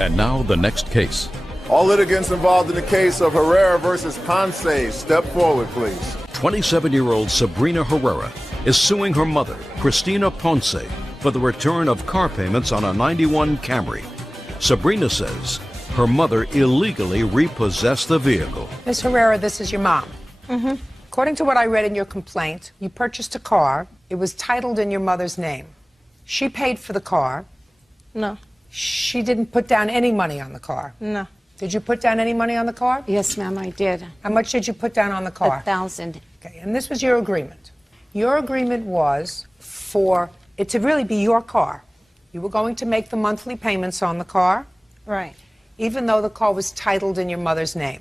And now the next case. All litigants involved in the case of Herrera versus Ponce, step forward, please. 27-year-old Sabrina Herrera is suing her mother, Christina Ponce, for the return of car payments on a 91 Camry. Sabrina says her mother illegally repossessed the vehicle. Ms. Herrera, this is your mom. Mm-hmm. According to what I read in your complaint, you purchased a car. It was titled in your mother's name. She paid for the car. No. She didn't put down any money on the car. No. Did you put down any money on the car? Yes, ma'am, I did. How much did you put down on the car? $1,000. Okay, and this was your agreement. Your agreement was for it to really be your car. You were going to make the monthly payments on the car. Right. Even though the car was titled in your mother's name.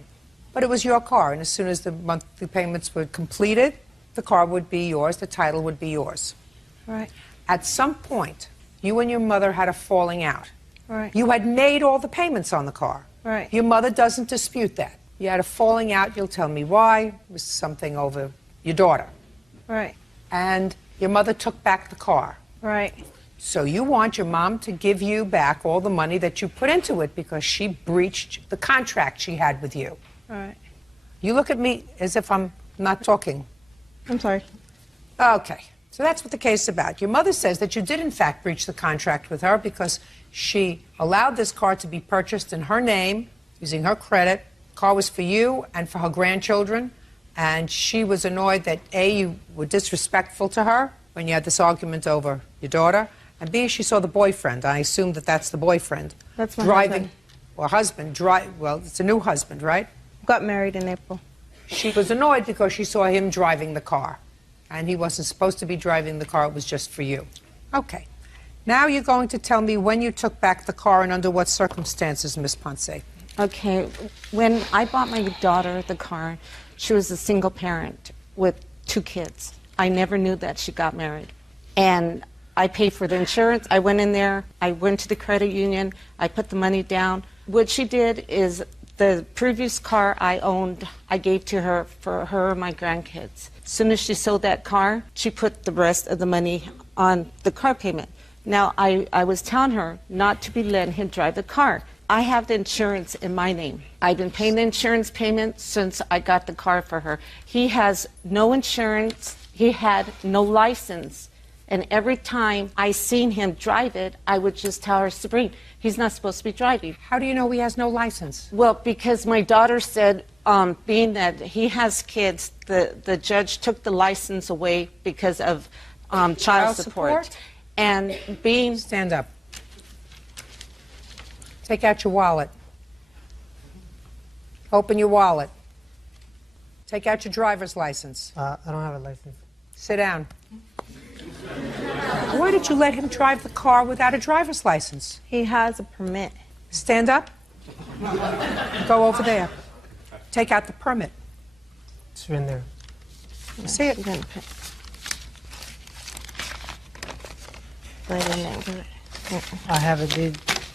But it was your car, and as soon as the monthly payments were completed, the car would be yours, the title would be yours. Right. At some point, you and your mother had a falling out. Right. You had made all the payments on the car. Right. Your mother doesn't dispute that. You had a falling out, you'll tell me why. It was something over your daughter. Right. And your mother took back the car. Right. So you want your mom to give you back all the money that you put into it because she breached the contract she had with you. Right. You look at me as if I'm not talking. I'm sorry. Okay. So that's what the case is about. Your mother says that you did, in fact, breach the contract with her because she allowed this car to be purchased in her name, using her credit. The car was for you and for her grandchildren. And she was annoyed that, A, you were disrespectful to her when you had this argument over your daughter. And B, she saw the boyfriend. I assume that that's the boyfriend. That's my driving, husband. Or husband. Well, it's a new husband, right? Got married in April. She was annoyed because she saw him driving the car. And he wasn't supposed to be driving the car. It was just for you. Okay. Now you're going to tell me when you took back the car and under what circumstances, Miss Ponce. Okay, when I bought my daughter the car, she was a single parent with 2 kids. I never knew that she got married. And I paid for the insurance. I went in there. I went to the credit union. I put the money down. What she did is the previous car I owned, I gave to her for her and my grandkids. As soon as she sold that car, she put the rest of the money on the car payment. Now, I was telling her not to be letting him drive the car. I have the insurance in my name. I've been paying the insurance payment since I got the car for her. He has no insurance. He had no license. And every time I seen him drive it, I would just tell her, Sabrina, he's not supposed to be driving. How do you know he has no license? Well, because my daughter said, being that he has kids, the judge took the license away because of child support. And being... Stand up. Take out your wallet. Open your wallet. Take out your driver's license. I don't have a license. Sit down. Why did you let him drive the car without a driver's license? He has a permit. Stand up. Go over there. Take out the permit. It's in there. See it? I have it.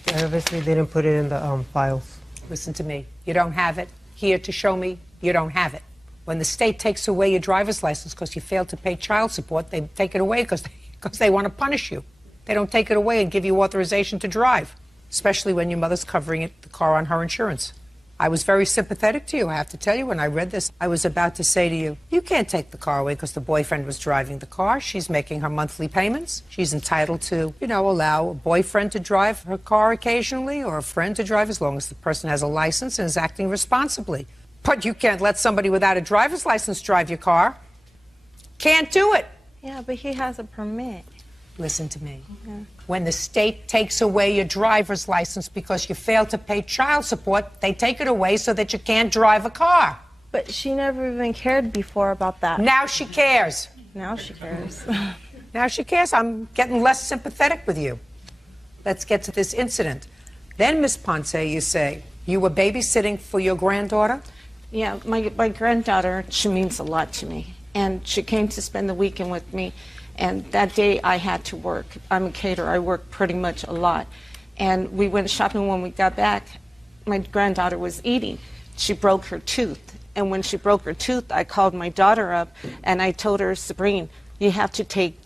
They obviously didn't put it in the files. Listen to me. You don't have it here to show me. You don't have it. When the state takes away your driver's license because you failed to pay child support, they take it away because they want to punish you. They don't take it away and give you authorization to drive, especially when your mother's covering the car on her insurance. I was very sympathetic to you, I have to tell you. When I read this, I was about to say to you, you can't take the car away because the boyfriend was driving the car. She's making her monthly payments. She's entitled to, allow a boyfriend to drive her car occasionally or a friend to drive as long as the person has a license and is acting responsibly. But you can't let somebody without a driver's license drive your car. Can't do it. Yeah, but he has a permit. Listen to me. When the state takes away your driver's license because you failed to pay child support, they take it away so that you can't drive a car. But she never even cared before about that. Now she cares. Now she cares. Now she cares. I'm getting less sympathetic with you. Let's get to this incident. Then, Miss Ponce, you say, you were babysitting for your granddaughter? Yeah, my granddaughter, she means a lot to me. And she came to spend the weekend with me. And that day I had to work. I'm a caterer. I work pretty much a lot. And we went shopping. When we got back, my granddaughter was eating. She broke her tooth. And when she broke her tooth, I called my daughter up and I told her, Sabrina, you have to take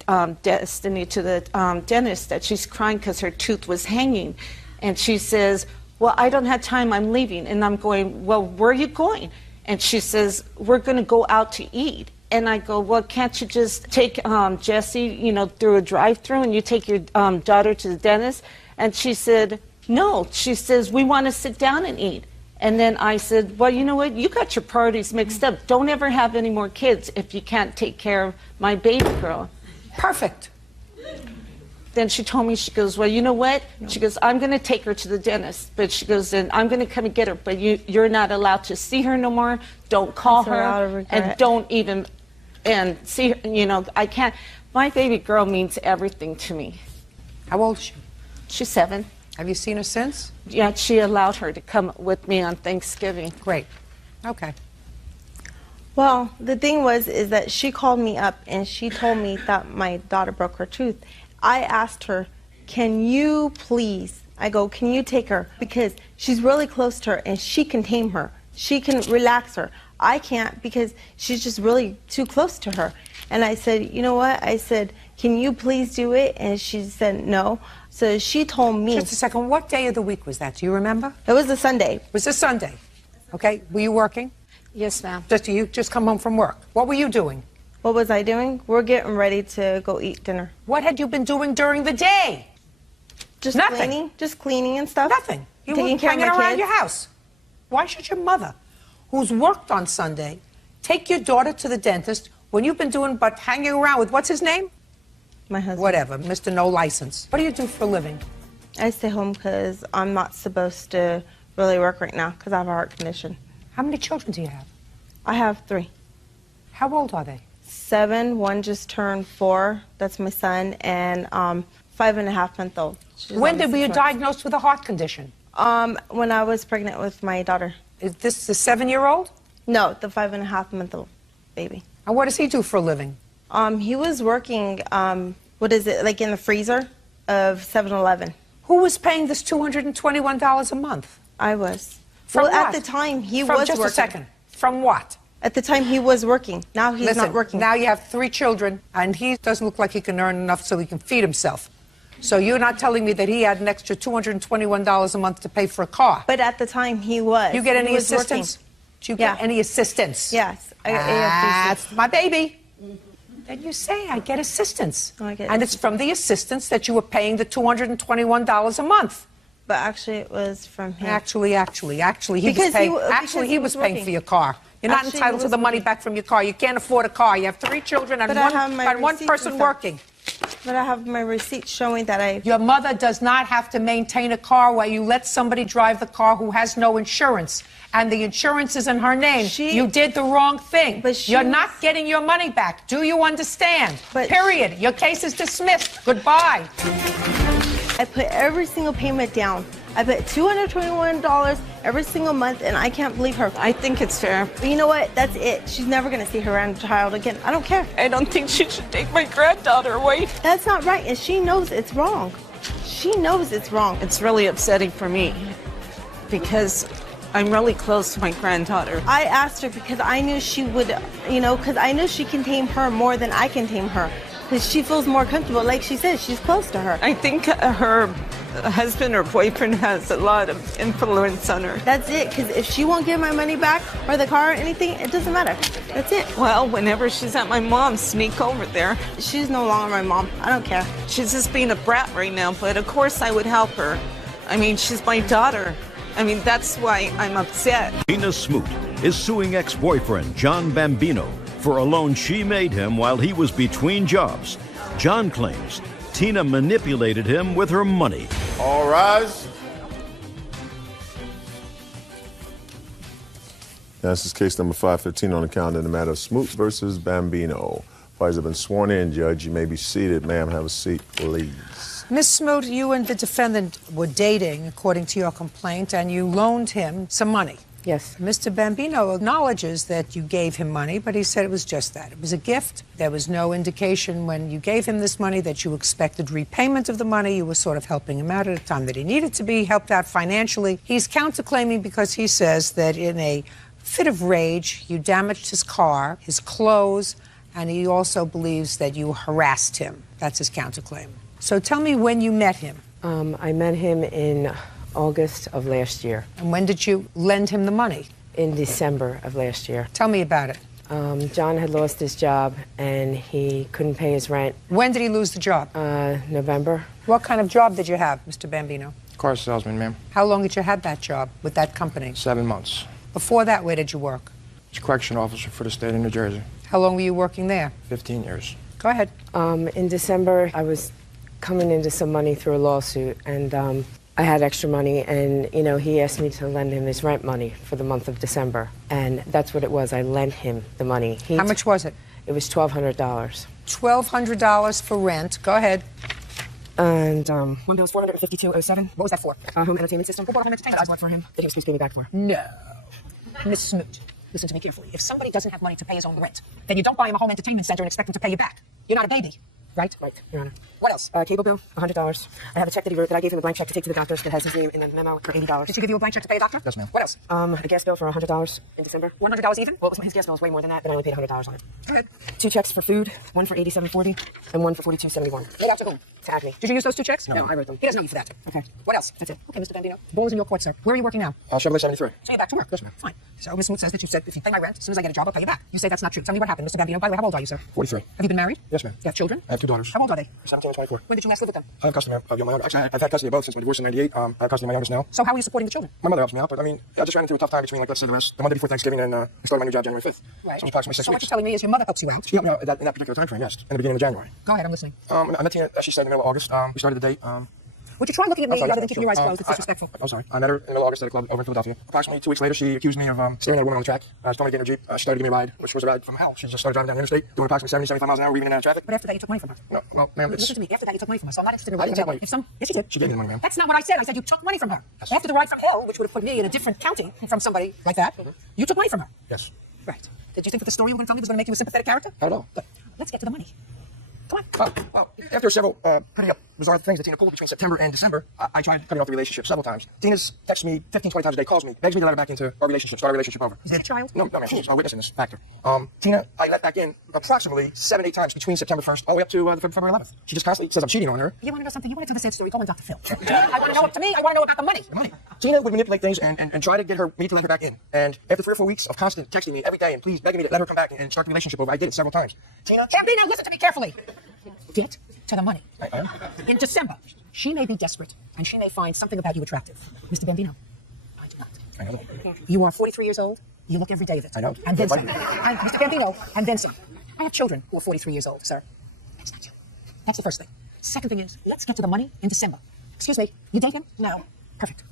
Destiny to the dentist, that she's crying because her tooth was hanging. And she says, well, I don't have time, I'm leaving. And I'm going, well, where are you going? And she says, we're going to go out to eat. And I go, well, can't you just take Jesse, you know, through a drive-through and you take your daughter to the dentist? And she said, no. She says, we want to sit down and eat. And then I said, well, you know what? You got your priorities mixed up. Don't ever have any more kids if you can't take care of my baby girl. Perfect. Then she told me, she goes, well, you know what? She goes, I'm going to take her to the dentist. But she goes, then I'm going to come and get her. But you're not allowed to see her no more. Don't call her. And don't even, and see her, you know, I can't. My baby girl means everything to me. How old is she? She's 7. Have you seen her since? Yeah, she allowed her to come with me on Thanksgiving. Great. Okay. Well, the thing is that she called me up and she told me that my daughter broke her tooth. I asked her, can you please, I go, can you take her? Because she's really close to her and she can tame her. She can relax her. I can't because she's just really too close to her. And I said, you know what? I said, can you please do it? And she said no. So she told me. Just a second. What day of the week was that? Do you remember? It was a Sunday. It was a Sunday. Okay. Were you working? Yes, ma'am. You just come home from work. What were you doing? What was I doing? We're getting ready to go eat dinner. What had you been doing during the day? Just Nothing. cleaning. Just cleaning and stuff. Nothing. You were taking care of hanging my around kids. your house. Why should your mother, who's worked on Sunday, take your daughter to the dentist when you've been doing but hanging around with, what's his name? My husband. Whatever, Mr. No License. What do you do for a living? I stay home because I'm not supposed to really work right now because I have a heart condition. How many children do you have? I have 3. How old are they? 7, one just turned 4. That's my son, and 5.5-month-old. When were you diagnosed with a heart condition? When I was pregnant with my daughter. Is this the 7-year-old? No, the 5.5-month-old baby. And what does he do for a living? He was working, like in the freezer of 7-Eleven. Who was paying this $221 a month? I was. From well, what? at the time, he From was just working. a second. From what? At the time, he was working. Now he's Listen, not working. now you have 3 children, and he doesn't look like he can earn enough so he can feed himself. So you're not telling me that he had an extra $221 a month to pay for a car? But at the time, he was. You get He any was assistance? working. Do you get any assistance? Yes. I got That's my baby. Then you say, I get assistance. Oh, I get and it's from the assistance that you were paying the $221 a month. But actually, it was from him. Actually, Because he he was was paying working. for your car. You're not Actually, entitled he to was the money working. back from your car. You can't afford a car. You have 3 children and But I have my one receipts person and stuff. working. But I have my receipt showing that I... Your mother does not have to maintain a car while you let somebody drive the car who has no insurance. And the insurance is in her name. You did the wrong thing. But You're not getting your money back. Do you understand? But Period. Your case is dismissed. Goodbye. I put every single payment down. I put $221 every single month, and I can't believe her. I think it's fair. But you know what? That's it. She's never going to see her grandchild again. I don't care. I don't think she should take my granddaughter away. That's not right, and she knows it's wrong. She knows it's wrong. It's really upsetting for me because I'm really close to my granddaughter. I asked her because I knew she would, because I know she can tame her more than I can tame her. Because she feels more comfortable. Like she said, she's close to her. I think her husband or boyfriend has a lot of influence on her. That's it, because if she won't give my money back or the car or anything, it doesn't matter. That's it. Well, whenever she's at my mom's, sneak over there. She's no longer my mom. I don't care. She's just being a brat right now, but of course I would help her. I mean, she's my daughter. I mean, that's why I'm upset. Tina Smoot is suing ex-boyfriend John Bambino for a loan she made him while he was between jobs. John claims Tina manipulated him with her money. All rise. This is case number 515 on the calendar in the matter of Smoot versus Bambino. Parties have been sworn in, Judge. You may be seated. Ma'am, have a seat, please. Ms. Smoot, you and the defendant were dating, according to your complaint, and you loaned him some money. Yes. Mr. Bambino acknowledges that you gave him money, but he said it was just that. It was a gift. There was no indication when you gave him this money that you expected repayment of the money. You were sort of helping him out at a time that he needed to be helped out financially. He's counterclaiming because he says that in a fit of rage, you damaged his car, his clothes, and he also believes that you harassed him. That's his counterclaim. So tell me when you met him. I met him in August of last year. And when did you lend him the money? In December of last year. Tell me about it. John had lost his job and he couldn't pay his rent. When did he lose the job? November. What kind of job did you have, Mr. Bambino? Car salesman, ma'am. How long did you have that job with that company? 7 months. Before that, where did you work? He's a correction officer for the state of New Jersey. How long were you working there? 15 years. Go ahead. In December, I was coming into some money through a lawsuit, and I had extra money, and he asked me to lend him his rent money for the month of December, and that's what it was. I lent him the money. How much was it? It was $1,200. $1,200 for rent. Go ahead. And one bill was $452.07. What was that for? Home entertainment system. Who bought a home entertainment I bought for him. That he was supposed to pay me back for. No. Miss Smoot, listen to me carefully. If somebody doesn't have money to pay his own rent, then you don't buy him a home entertainment center and expect him to pay you back. You're not a baby, right? Right, Your Honor. What else? Cable bill, $100. I have a check that he wrote that I gave him a blank check to take to the doctor that has his name in the memo for $80. Did she give you a blank check to pay a doctor? Yes, ma'am. What else? A gas bill for $100 in December. $100 even? Well, his gas bill was way more than that, but I only paid $100 on it. Go ahead. 2 checks for food, one for $87.40 and one for $42.71. Made out to whom? To Acme. Did you use those 2 checks? No, I wrote them. He doesn't know you for that. Okay. What else? That's it. Okay, Mr. Bambino. The ball is in your court, sir. Where are you working now? Chevrolet 73. So you're back to work? Yes, ma'am. Fine. So Ms. Smoot says that you said, if you pay my rent, as soon as I get a job, I'll pay you back. You say that's not true. Tell me what happened, Mr. Bambino. By the way, how old are you, sir? 43. Have you been married? Yes, ma'am. You have children? I have 2 daughters. How old are they? 17 and 24. When did you last live with them? I have custody of my Actually, I've had custody of both since my divorce in 98. I have custody of my youngest now. So how are you supporting the children? My mother helps me out, but I mean, I just ran into a tough time between, like, let's say the Monday before Thanksgiving and I started my new job January 5th. Right. So it's approximately 6 So what weeks. you're telling me is your mother helps you out. She helped me out in that particular time frame, yes, in the beginning of January. Go ahead, I'm listening. I met Tina, as she said, in the middle of August. We started the date. Would you try looking at me rather than keeping your eyes closed? It's disrespectful. I'm sorry. I met her in the middle of August at a club over in Philadelphia. Approximately 2 weeks later, she accused me of staring at a woman on the track. She told me to get in her Jeep. She started to give me a ride, which was a ride from hell. She just started driving down the interstate, doing approximately 70, 75 miles an hour, weaving in and out of traffic. But after that, you took money from her. No, well, ma'am, it's... Listen to me. After that, you took money from her. So I'm not interested in I didn't take money. Yes, you did. She gave me the money, ma'am. That's not what I said. I said you took money from her. Yes. After the ride from hell, which would have put me in a different county from somebody like that, you took money from her. Yes. Right. Did you think that the story you were going to tell me was going to make you a sympathetic character? Not at all. Good. Let's get to the money. Come on. After several pretty bizarre things that Tina pulled between September and December, I tried cutting off the relationship several times. Tina's texts me 15, 20 times a day, calls me, begs me to let her back into our relationship, start our relationship over. Is that a child? No, ma'am, she's a witness in this factor. Tina, I let back in approximately 7, 8 times between September 1st all the way up to February 11th. She just constantly says I'm cheating on her. You want to know something? You want to tell the sad story? Go on Dr. Phil. I want to know up to me. I want to know about the money. Money. Tina would manipulate things and try to get me to let her back in. And after 3 or 4 weeks of constant texting me every day and please begging me to let her come back and start the relationship over, I did it several times. Tina, Bambino, listen to me carefully. Get to the money. I am. In December, she may be desperate and she may find something about you attractive. Mr. Bambino, I do not. I know that. You are 43 years old. You look every day of it. I know. And then some. Right. And Mr. Bambino, and then some. I have children who are 43 years old, sir. That's not you. That's the first thing. Second thing is, let's get to the money in December. Excuse me, you date him? No. Perfect.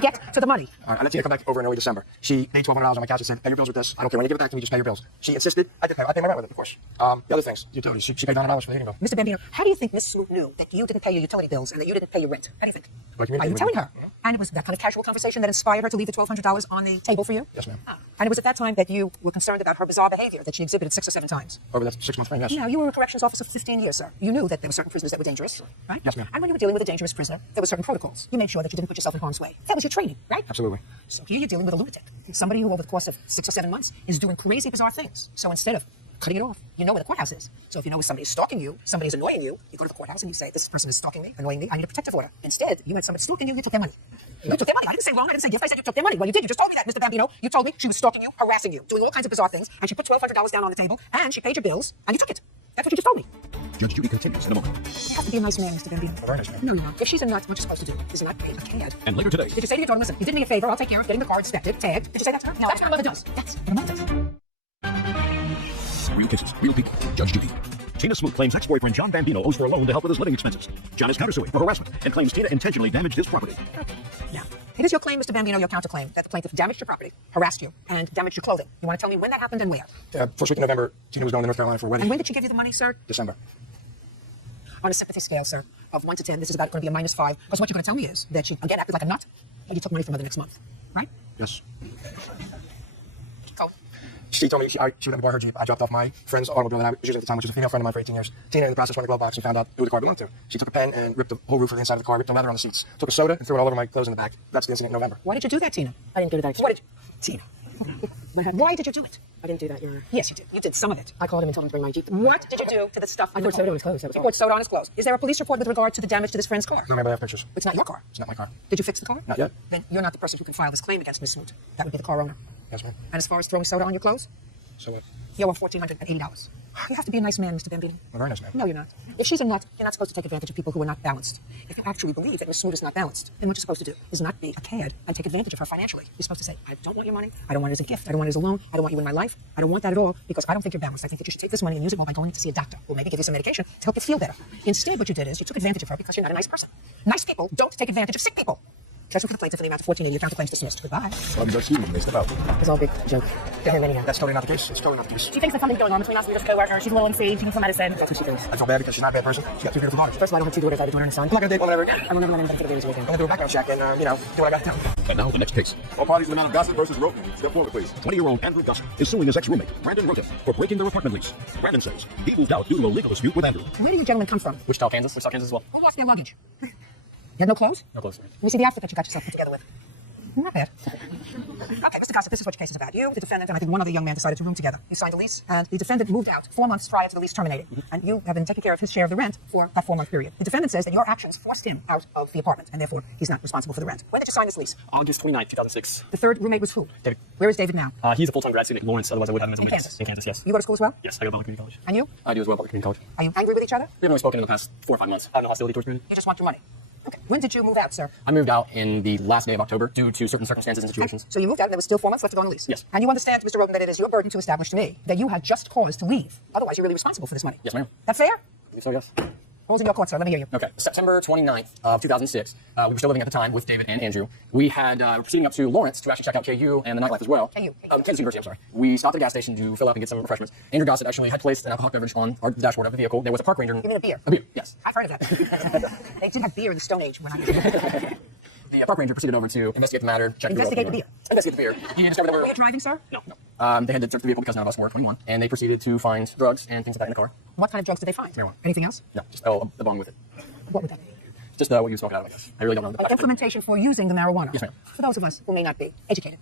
Get to the money. All right, I let Tina come back over in early December. She paid $1,200 on my couch and said, pay your bills with this. I don't care when you give it back to me, just pay your bills. She insisted. I did pay. I paid my rent with it, of course. The other things, utilities. She paid $900 for the heating bill. Mr. Bambino, how do you think Miss Smoot knew that you didn't pay your utility bills and that you didn't pay your rent? How do you think? By By you telling her. And it was that kind of casual conversation that inspired her to leave the $1,200 on the table for you? Yes, ma'am. And it was at that time that you were concerned about her bizarre behavior that she exhibited 6 or 7 times. Over that 6-month frame, yes. Now, you were a corrections officer for 15 years, sir. You knew that there were certain prisoners that were dangerous, right? Yes, ma'am. And when you were dealing with a dangerous prisoner, there were certain protocols. You made sure that you didn't put yourself in harm's way. That was your training, right? Absolutely. So here you're dealing with a lunatic, somebody who over the course of 6 or 7 months is doing crazy, bizarre things. So instead of cutting it off, you know where the courthouse is. So if you know somebody's stalking you, somebody's annoying you, you go to the courthouse and you say, this person is stalking me, annoying me, I need a protective order. Instead, you had somebody stalking you, you took their money. You took their money. I didn't say wrong, I didn't say gift, I said you took their money. Well, you did. You just told me that, Mr. Bambino. You told me she was stalking you, harassing you, doing all kinds of bizarre things, and she put $1,200 down on the table, and she paid your bills, and you took it. That's what you just told me. Judge Judy continues in a moment. You have to be a nice man, Mr. Bambino. Very nice man. No, you're not. If she's a nut, what you're supposed to do is not pay a kid. And later today, Did you say to your daughter, listen, you did me a favor, I'll take care of getting the car inspected, tagged. Did you say that to her? No. That's what a mother does. That's what a mother does. real cases, real people. Judge Judy. Tina Smoot claims ex-boyfriend John Bambino owes her a loan to help with his living expenses. John is countersuing for harassment and claims Tina intentionally damaged his property. Now, it is your claim, Mr. Bambino, your counterclaim, that the plaintiff damaged your property, harassed you, and damaged your clothing. You want to tell me when that happened and where? First week in November, Tina was going to North Carolina for a wedding. And when did she give you the money, sir? December. On a sympathy scale, sir, of 1 to 10, this is about going to be a -5. Because what you're going to tell me is that she, again, acted like a nut, and you took money from her the next month. Right? Yes. Go. She told me she would let me borrow her Jeep. I dropped off my friend's automobile that I was using at the time, which was a female friend of mine for 18 years. Tina, in the process, went in the glove box and found out who the car belonged to. She took a pen and ripped the whole roof of the inside of the car, ripped the leather on the seats, took a soda and threw it all over my clothes in the back. That's the incident in November. Why did you do that, Tina? I didn't do that. What did you... Tina. Why did you do it? I didn't do that, Your Honor. Yes, you did. You did some of it. I called him and told him to bring my Jeep. What did you do to the stuff? I poured soda on his clothes. You poured soda on his clothes. Is there a police report with regard to the damage to this friend's car? No, ma'am, I have pictures. It's not your car. It's not my car. Did you fix the car? Not yet. Then you're not the person who can file this claim against Miss Smoot. That would be the car owner. Yes, ma'am. And as far as throwing soda on your clothes, So what? you owe $1,480. You have to be a nice man, Mr. Bambino. I'm very nice, ma'am. No, you're not. If she's a nut, you're not supposed to take advantage of people who are not balanced. If you actually believe that Miss Smoot is not balanced, then what you're supposed to do is not be a cad and take advantage of her financially. You're supposed to say, I don't want your money. I don't want it as a gift. I don't want it as a loan. I don't want you in my life. I don't want that at all because I don't think you're balanced. I think that you should take this money and use it all by going to see a doctor or maybe give you some medication to help you feel better. Instead, what you did is you took advantage of her because you're not a nice person. Nice people don't take advantage of sick people. Judgment for the plaintiff for the amount of $1,480. Your counterclaim's dismissed. Goodbye. Judge Judy, may step out. It's all a big joke. Get him anyhow. That's totally not the case. It's totally not the case. She thinks that something's going on between us. We're just co-workers. She's a little insane. She needs some medicine. That's what she thinks. I feel bad because she's not a bad person. She's got 2 beautiful daughters. First of all, I don't have 2 daughters. I have a daughter and a son. I'm not gonna date one ever again. I will never let anybody take advantage of me I'm gonna do a background check and, do what I gotta tell. And now the next case. All parties to the matter of Gossett versus Roten. Step forward, please. 20-year-old Andrew Gossett is suing his ex-roommate, Brandon Roten, for breaking their apartment lease. Brandon says he moved out due to a legal dispute with Andrew. Where do you gentlemen come from? Wichita, Kansas as well. Who lost their luggage? You had no clothes? No clothes. Let me see the outfit that you got yourself put together with. Not bad. Okay, Mr. Gossett, this is what your case is about. You, the defendant, and I think one other young man decided to room together. You signed a lease, and the defendant moved out 4 months prior to the lease terminating. And you have been taking care of his share of the rent for that 4-month period. The defendant says that your actions forced him out of the apartment, and therefore he's not responsible for the rent. When did you sign this lease? August 29th, 2006. The third roommate was who? David. Where is David now? He's a full-time grad student at Lawrence, otherwise I would have him as a In witness. Kansas? In Kansas, yes. You go to school as well? Yes, I go to Butler Community College. And you? I do as well, Butler Community College. Are you angry with each other? We haven't really spoken in the past 4 or 5 months. I have no hostility towards Brandon. You just want your money. Okay. When did you move out, sir? I moved out in the last day of October due to certain circumstances and situations. So you moved out and there was still 4 months left to go on the lease? Yes. And you understand, Mr. Roden, that it is your burden to establish to me that you had just cause to leave. Otherwise, you're really responsible for this money. Yes, ma'am. That fair? I believe so, yes. What was in your court, sir? Let me hear you. Okay, September 29th of 2006. We were still living at the time with David and Andrew. We were proceeding up to Lawrence to actually check out KU and the nightlife as well. KU. Kansas University, I'm sorry. We stopped at a gas station to fill up and get some refreshments. Andrew Gossett actually had placed an alcoholic beverage on our dashboard of the vehicle. There was a park ranger. You mean a beer? A beer, yes. I've heard of that. They did have beer in the Stone Age when I was The park ranger proceeded over to investigate the matter, check Investigate the beer. Investigate the beer. He discovered that Were you driving, sir? No. They had to search the vehicle because none of us were 21, and they proceeded to find drugs and things like that in the car. What kind of drugs did they find? Marijuana. Anything else? No, just a bong with it. What would that be? Just what you smoke out of, I guess. I really don't know. Implementation for using the marijuana. Yes, ma'am. For those of us who may not be educated.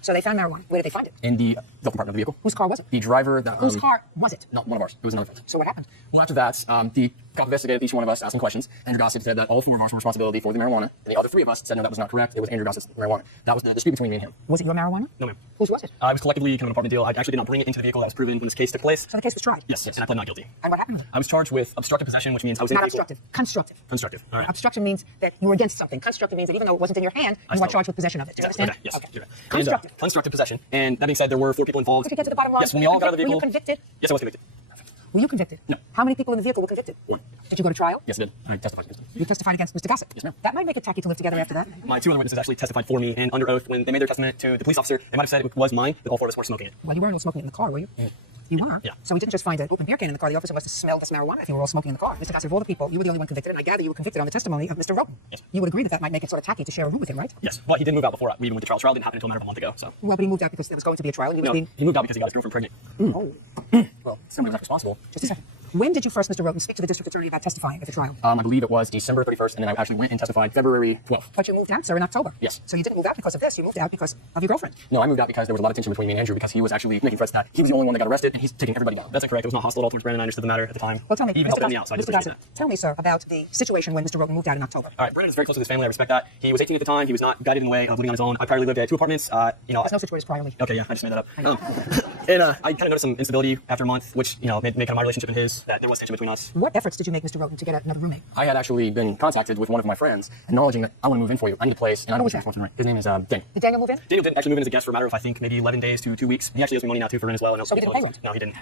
So they found marijuana. Where did they find it? In the compartment of the vehicle. Whose car was it? The driver. Whose car was it? Not one of ours. It was another friend. So what happened? Well, after that, the cop investigated each one of us, asking questions. Andrew Gossett said that all 4 of us were responsibility for the marijuana, and the other 3 of us said no, that was not correct. It was Andrew Gossett's marijuana. That was the dispute between me and him. Was it your marijuana? No, ma'am. Whose was it? It was collectively kind of an apartment deal. I actually did not bring it into the vehicle. That was proven when this case took place. So the case was tried? Yes, and I pled not guilty. And what happened? I was charged with obstructive possession, which means I was in Not the vehicle. obstructive. Constructive. Constructive. All right. Obstruction means that you were against something. Constructive means that even though it wasn't in your hand, you are charged with possession of it. Do you understand? Okay, yes. Okay. You're right. Constructive. And, constructive possession. And that being said, there were 4 people involved. Did you get to the bottom line? Yes, when we all got out of the vehicle. Were you convicted? Yes, I was convicted. Were you convicted? No. How many people in the vehicle were convicted? 1. Did you go to trial? Yes, I did. I testified against him. You testified against Mr. Gossett? Yes, ma'am. That might make it tacky to live together after that. My 2 other witnesses actually testified for me, and under oath, when they made their testament to the police officer, they might have said it was mine, but all 4 of us were smoking it. Well, you weren't all smoking it in the car, were you? You were? Yeah. So we didn't just find an open beer can in the car. The officer must have smelled this marijuana if you were all smoking in the car. Mr. Gossett, of all the people, you were the only one convicted, and I gather you were convicted on the testimony of Mr. Roten. Yes. You would agree that that might make it sort of tacky to share a room with him, right? Yes. Well, he did move out before we even went to trial. Trial didn't happen until a matter of a month ago, so. Well, but he moved out because there was going to be a trial, and he was being... he moved out because he got his girlfriend pregnant. Oh. Well, somebody was not responsible. Just a second. When did you first, Mr. Roten, speak to the district attorney about testifying at the trial? I believe it was December 31st, and then I actually went and testified February 12th. But you moved out, sir, in October. Yes. So you didn't move out because of this. You moved out because of your girlfriend. No, I moved out because there was a lot of tension between me and Andrew because he was actually making threats that he was the only one that got arrested, and he's taking everybody down. That's incorrect. It was not hosile at all towards Brandon. I understood the matter at the time. Well, tell me, he even Mr. helped me out, so I just Mr. appreciate Gossett, that. tell me, sir, about the situation when Mr. Roten moved out in October. All right, Brandon is very close to his family. I respect that. He was 18 at the time. He was not guided in the way of living on his own. I priorly lived at 2 apartments. There's no such word as priorly. Okay, yeah, I just made that up. And I kind of noticed some instability after a month, which, made kind of my relationship and his, that there was tension between us. What efforts did you make, Mr. Roten, to get another roommate? I had actually been contacted with one of my friends, acknowledging that I want to move in for you. I need a place, and I don't was know that? His name is Daniel. Did Daniel move in? Daniel didn't actually move in as a guest for a matter of, I think, maybe 11 days to 2 weeks. He actually owes me money now, too, for rent as well. So he didn't pay rent? No, he didn't.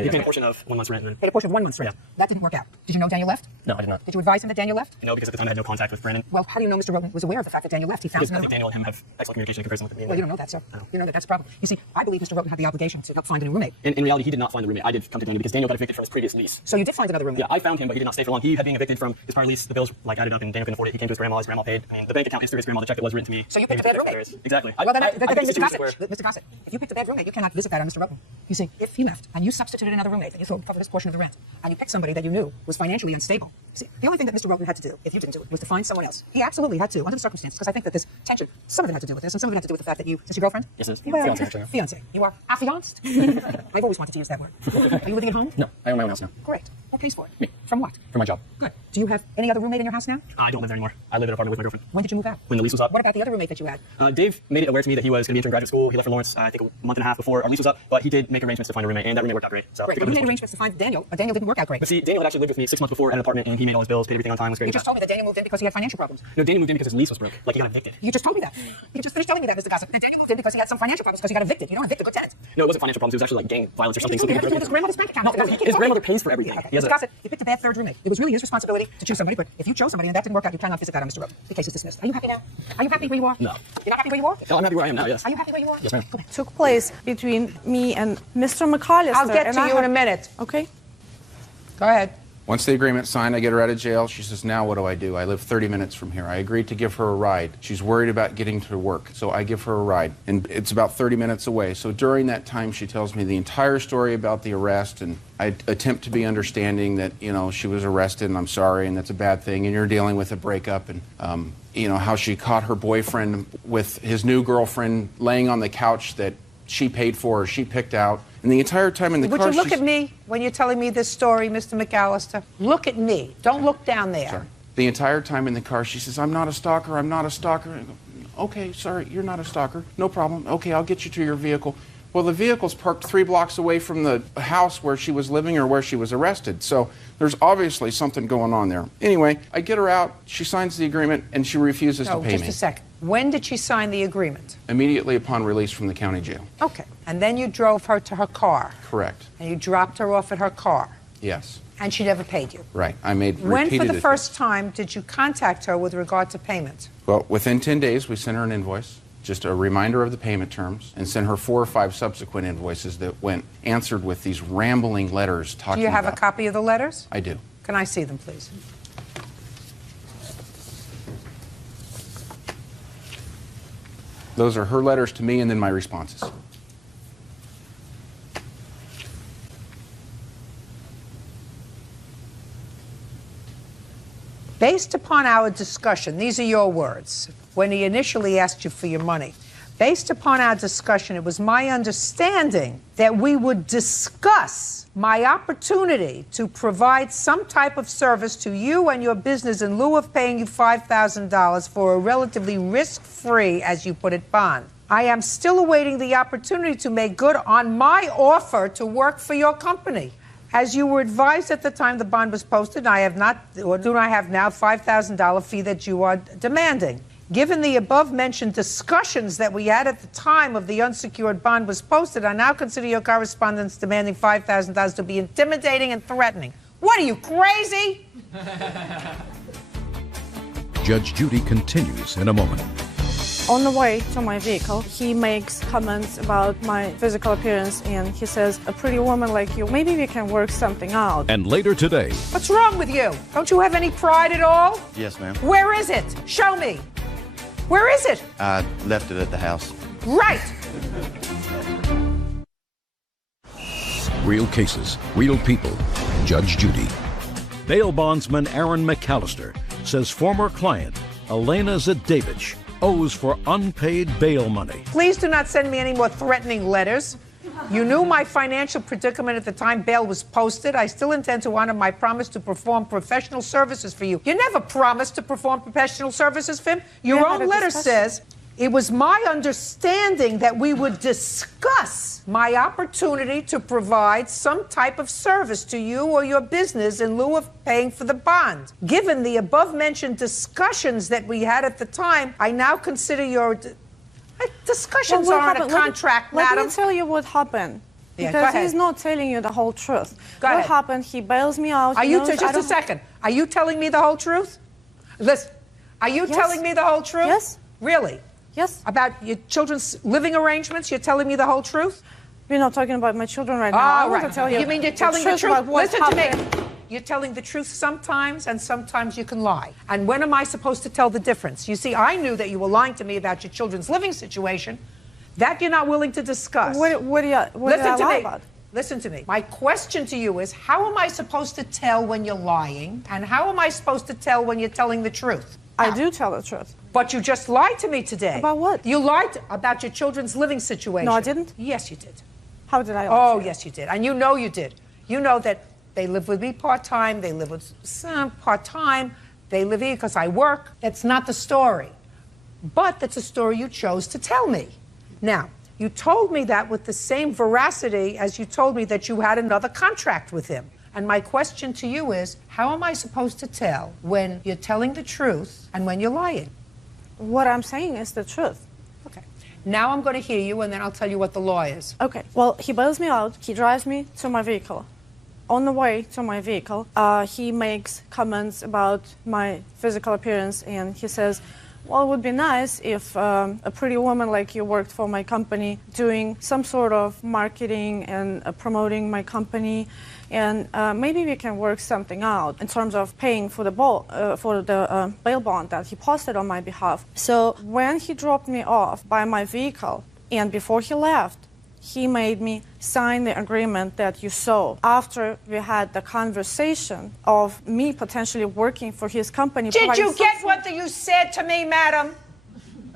He paid a portion of 1 month's rent. And then, Paid a portion of 1 month's rent. Yeah. That didn't work out. Did you know Daniel left? no, I did not. Did you advise him that Daniel left? No, because at the time I had no contact with Brandon. Well, how do you know Mr. Roten was aware of the fact that Daniel left? He found Because I some think Daniel and him have excellent communication in comparison with me. Well, you don't know that, sir. You know that that's a problem. You see, I believe Mr. Roten had the obligation to help find a new roommate. In reality, he did not find the roommate. I did come to Daniel because Daniel got evicted from his previous lease. So you did find another roommate? Yeah, I found him, but he did not stay for long. He had been evicted from his prior lease. The bills added up, and Daniel couldn't afford it. He came to his grandma paid. I mean, the bank account is through his grandma. The check that was written to me. So you picked a bad roommate? Exactly. Well, then, Mr. Gossett. Gossett, if you picked a bad roommate, you cannot visit that on Mr. Roten. You see, if he left and you substituted another roommate and you covered his portion of the rent, and you picked somebody that you knew was financially unstable, See, the only thing that Mr. Roten had to do, if you didn't do it, was to find someone else. He absolutely had to, under the circumstances, because I think that this tension, some of it had to do with this, and some of it had to do with the fact that you, is this your girlfriend? Yes, it is. Well, Fiancé. fiancé. You are affianced? I've always wanted to use that word. Are you living at home? No, I own my own house now. Great. What pays for it? Me. From what? For my job. Good. Do you have any other roommate in your house now? I don't live there anymore. I live in an apartment with my girlfriend. When did you move out? When the lease was up. What about the other roommate that you had? Dave made it aware to me that he was going to be entering graduate school. He left for Lawrence, I think a month and a half before our lease was up, but he did make arrangements to find a roommate, and that roommate worked out great. So Great. But you made arrangements to find Daniel, but Daniel didn't work out great. But see, Daniel had actually lived with me 6 months before at an apartment, and he made all his bills, paid everything on time, was great. You just told me that Daniel moved in because he had financial problems. No, Daniel moved in because his lease was broke. Like, he got evicted. You just told me that. You just finished telling me that, Mr. Gossip. That Daniel moved in because he had some financial problems because he got evicted. You don't evict a good tenant. No, it wasn't financial problems. It was actually like gang violence or something. You told me his grandmother's bank account. No, his grandmother pays for everything. Okay. Mr. Gossip, you picked a bad third roommate. It was really his responsibility to choose somebody, but if you chose somebody and that didn't work out, you cannot visit that on Mr. Roten. The case is dismissed. Are you happy now? Are you happy where you are? No. You're not happy where you are? No, I'm happy where I am now, yes. Are you happy where you are? Yes, ma'am. Okay. Took place between me and Mr. McAllister. I'll get and to you in a minute. Okay. Go ahead. Once the agreement's signed, I get her out of jail. She says, now what do? I live 30 minutes from here. I agreed to give her a ride. She's worried about getting to work, so I give her a ride. And it's about 30 minutes away. So during that time, she tells me the entire story about the arrest, and I attempt to be understanding that, you know, she was arrested, and I'm sorry, and that's a bad thing, and you're dealing with a breakup, and, you know, how she caught her boyfriend with his new girlfriend laying on the couch that she paid for or she picked out. And the entire time in the car, Would you look at me when you're telling me this story, Mr. McAllister? Look at me. Don't look down there. Sorry. The entire time in the car, she says, I'm not a stalker, I'm not a stalker. I go, okay, sorry, you're not a stalker. No problem. Okay, I'll get you to your vehicle. Well, the vehicle's parked 3 blocks away from the house where she was living or where she was arrested. So there's obviously something going on there. Anyway, I get her out, she signs the agreement, and she refuses to pay me. Just a second. When did she sign the agreement? Immediately upon release from the county jail. Okay. And then you drove her to her car. Correct. And you dropped her off at her car. Yes. And she never paid you. Right. I made When, repeated for the first time, did you contact her with regard to payment? Well, within 10 days, we sent her an invoice, just a reminder of the payment terms, and sent her 4 or 5 subsequent invoices that went answered with these rambling letters talking about... Do you have a copy of the letters? I do. Can I see them, please? Those are her letters to me and then my responses. Based upon our discussion, these are your words, when he initially asked you for your money. Based upon our discussion, it was my understanding that we would discuss my opportunity to provide some type of service to you and your business in lieu of paying you $5,000 for a relatively risk-free, as you put it, bond. I am still awaiting the opportunity to make good on my offer to work for your company. As you were advised at the time the bond was posted, I have not, or do not have now, $5,000 fee that you are demanding. Given the above-mentioned discussions that we had at the time of the unsecured bond was posted, I now consider your correspondence demanding $5,000 to be intimidating and threatening. What are you, crazy? Judge Judy continues in a moment. On the way to my vehicle, he makes comments about my physical appearance, and he says, a pretty woman like you, maybe we can work something out. And later today... What's wrong with you? Don't you have any pride at all? Yes, ma'am. Where is it? Show me. Where is it? I left it at the house. Right. Real cases, real people. Judge Judy. Bail bondsman Aaron McAllister says former client Elena Zadevich owes for unpaid bail money. Please do not send me any more threatening letters. You knew my financial predicament at the time bail was posted. I still intend to honor my promise to perform professional services for you. You never promised to perform professional services for him. Your own letter says, it was my understanding that we would discuss my opportunity to provide some type of service to you or your business in lieu of paying for the bond. Given the above-mentioned discussions that we had at the time, I now consider your... Discussions are on a contract, madam. Let me tell you what happened. Yeah, go because ahead. he's not telling you the whole truth. Go what ahead. happened, he bails me out. Are he you, knows just a second, are you telling me the whole truth? Listen, are you telling me the whole truth? Yes. Really? Yes. About your children's living arrangements, you're telling me the whole truth? We're not talking about my children right now. I want to tell you. You mean you're telling the truth? About what Listen to happened. me. You're telling the truth sometimes, and sometimes you can lie. And when am I supposed to tell the difference? You see, I knew that you were lying to me about your children's living situation. That you're not willing to discuss. What did I lie about? Listen to me. My question to you is, how am I supposed to tell when you're lying? And how am I supposed to tell when you're telling the truth? I do tell the truth. But you just lied to me today. About what? You lied about your children's living situation. No, I didn't. Yes, you did. How did I? Oh, yes, you did. And you know you did. You know that they live with me part-time, they live with some part-time, they live here because I work. That's not the story. But that's a story you chose to tell me. Now, you told me that with the same veracity as you told me that you had another contract with him. And my question to you is, how am I supposed to tell when you're telling the truth and when you're lying? What I'm saying is the truth. Okay. Now I'm going to hear you, and then I'll tell you what the law is. Okay. Well, he bails me out. He drives me to my vehicle. On the way to my vehicle, he makes comments about my physical appearance, and he says, well, it would be nice if a pretty woman like you worked for my company, doing some sort of marketing and promoting my company, and maybe we can work something out in terms of paying for the bail bond that he posted on my behalf. So when he dropped me off by my vehicle, and before he left, he made me sign the agreement that you saw after we had the conversation of me potentially working for his company. Did you get what you said to me, madam?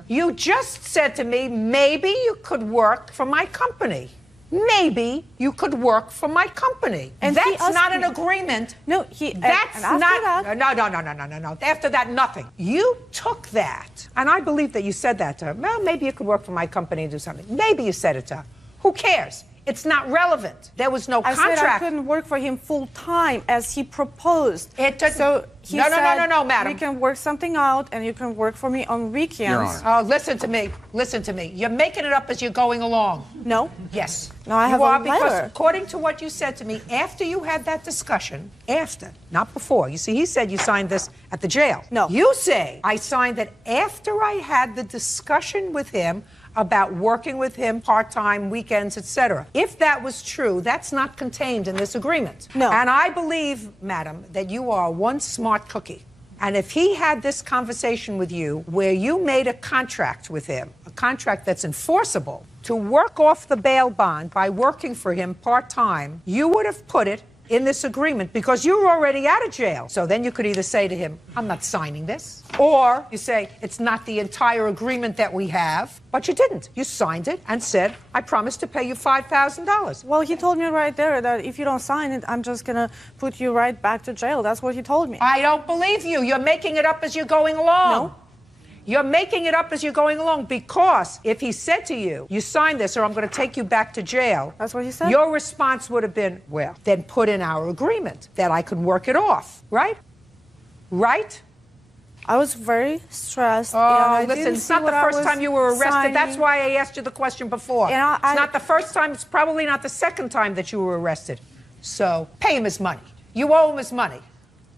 You just said to me, maybe you could work for my company. Maybe you could work for my company. And that's not an agreement. No, that's not. No. After that, nothing. You took that, and I believe that you said that to her. Well, maybe you could work for my company and do something. Maybe you said it to her. Who cares? It's not relevant. There was no contract. I said I couldn't work for him full time as he proposed. So he said, no, madam. We can work something out, and you can work for me on weekends. Your Honor. Oh, listen to me. Listen to me. You're making it up as you're going along. No. Yes. No, I have you are, a because letter. according to what you said to me, after you had that discussion, after, not before. You see, he said you signed this at the jail. No. You say I signed it after I had the discussion with him about working with him part-time, weekends, etc. If that was true, that's not contained in this agreement. No. And I believe, madam, that you are one smart cookie. And if he had this conversation with you where you made a contract with him, a contract that's enforceable, to work off the bail bond by working for him part-time, you would have put it in this agreement because you were already out of jail. So then you could either say to him, I'm not signing this, or you say, it's not the entire agreement that we have, but you didn't. You signed it and said, I promise to pay you $5,000. Well, he told me right there that if you don't sign it, I'm just going to put you right back to jail. That's what he told me. I don't believe you. You're making it up as you're going along. No. You're making it up as you're going along, because if he said to you, you sign this or I'm going to take you back to jail. That's what he said? Your response would have been, well, then put in our agreement that I could work it off, right? Right? I was very stressed. Oh, listen, it's not the first time you were arrested. That's why I asked you the question before. It's not the first time. It's probably not the second time that you were arrested. So pay him his money. You owe him his money.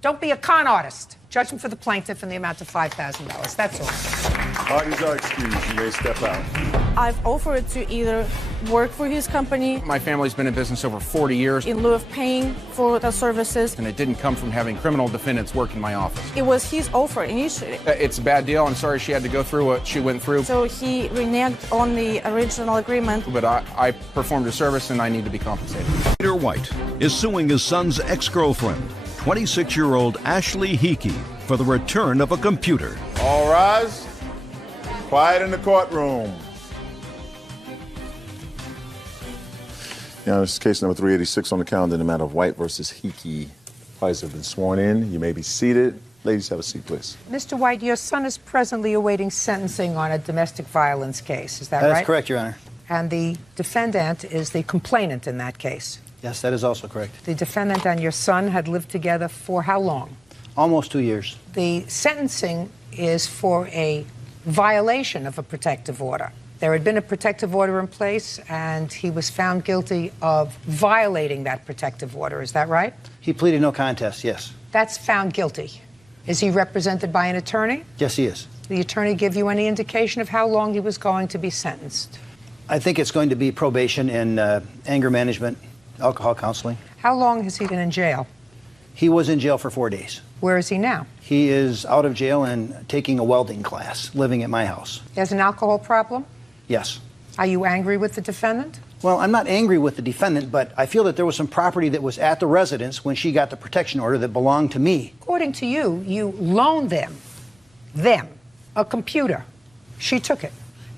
Don't be a con artist. Judgment for the plaintiff in the amount of $5,000. That's all. Parties are excused. You may step out. I've offered to either work for his company My family's been in business over 40 years, in lieu of paying for the services. and it didn't come from having criminal defendants work in my office. It was his offer initially. It's a bad deal. I'm sorry she had to go through what she went through, So he reneged on the original agreement. but I performed a service and I need to be compensated. Peter White is suing his son's ex-girlfriend, 26-year-old Ashley Hickey, for the return of a computer. All rise. Quiet in the courtroom. Now, this is case number 386 on the calendar in the matter of White versus Hickey. Parties have been sworn in. You may be seated. Ladies, have a seat, please. Mr. White, your son is presently awaiting sentencing on a domestic violence case. Is that right? That's correct, Your Honor. And the defendant is the complainant in that case. Yes, that is also correct. The defendant and your son had lived together for how long? Almost 2 years. The sentencing is for a violation of a protective order. There had been a protective order in place, and he was found guilty of violating that protective order. Is that right? He pleaded no contest, yes. That's found guilty. Is he represented by an attorney? Yes, he is. Did the attorney give you any indication of how long he was going to be sentenced? I think it's going to be probation and anger management, alcohol counseling. How long has he been in jail? He was in jail for 4 days. Where is he now? He is out of jail and taking a welding class, living at my house. He has an alcohol problem? Yes. Are you angry with the defendant? Well, I'm not angry with the defendant, but I feel that there was some property that was at the residence when she got the protection order that belonged to me. According to you, you loaned them, a computer. She took it.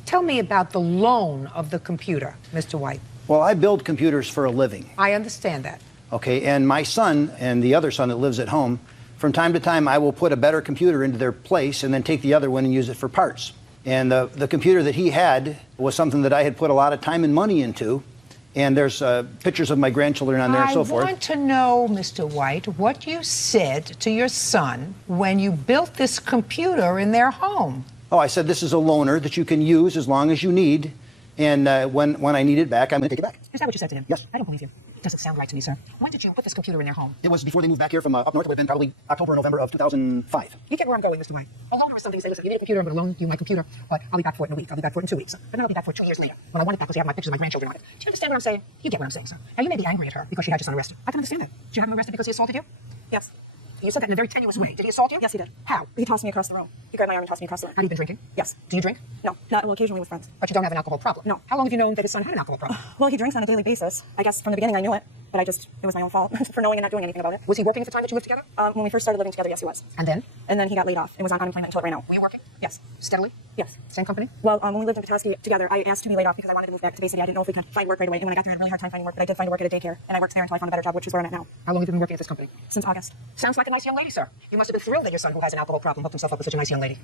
Tell me about the loan of the computer, Mr. White. Well, I build computers for a living. I understand that. Okay, and my son and the other son that lives at home, from time to time I will put a better computer into their place and then take the other one and use it for parts. And the computer that he had was something that I had put a lot of time and money into. And there's pictures of my grandchildren on there and so forth. I want to know, Mr. White, what you said to your son when you built this computer in their home. Oh, I said this is a loaner that you can use as long as you need. And when I need it back, I'm going to take it back. Is that what you said to him? Yes. I don't believe you. It doesn't sound right to me, sir. When did you put this computer in their home? It was before they moved back here from up north. It would have been probably October or November of 2005. You get where I'm going, Mr. White. A loaner is something you say, listen, you need a computer, I'm going to loan you my computer, but I'll be back for it in a week. I'll be back for it in 2 weeks. But then I'll be back for it 2 years later when I want it back because they have my pictures of my grandchildren on it. Do you understand what I'm saying? You get what I'm saying, sir. Now, you may be angry at her because she had your son arrested. I can understand that. Did you have him arrested because he assaulted you? Yes. You said that in a very tenuous way. Did he assault you? Yes, he did. How? He tossed me across the room. He grabbed my arm and tossed me across the room. Have you been drinking? Yes. Do you drink? No, not well, occasionally with friends. But you don't have an alcohol problem? No. How long have you known that his son had an alcohol problem? Well, he drinks on a daily basis. I guess from the beginning I knew it, but it was my own fault for knowing and not doing anything about it. Was he working at the time that you lived together? When we first started living together, yes, he was. And then? And then he got laid off and was on unemployment until right now. Were you working? Yes. Steadily? Yes. Same company? Well, when we lived in Petoskey together, I asked to be laid off because I wanted to move back to Bay City. I didn't know if we could find work right away. And when I got there, I had a really hard time finding work, but I did find work at a daycare, and I worked there until I found a better job, which is where I'm at now. How long have you been working at this company? Since August. Sounds like a nice young lady, sir. You must have been thrilled that your son, who has an alcohol problem, hooked himself up with such a nice young lady.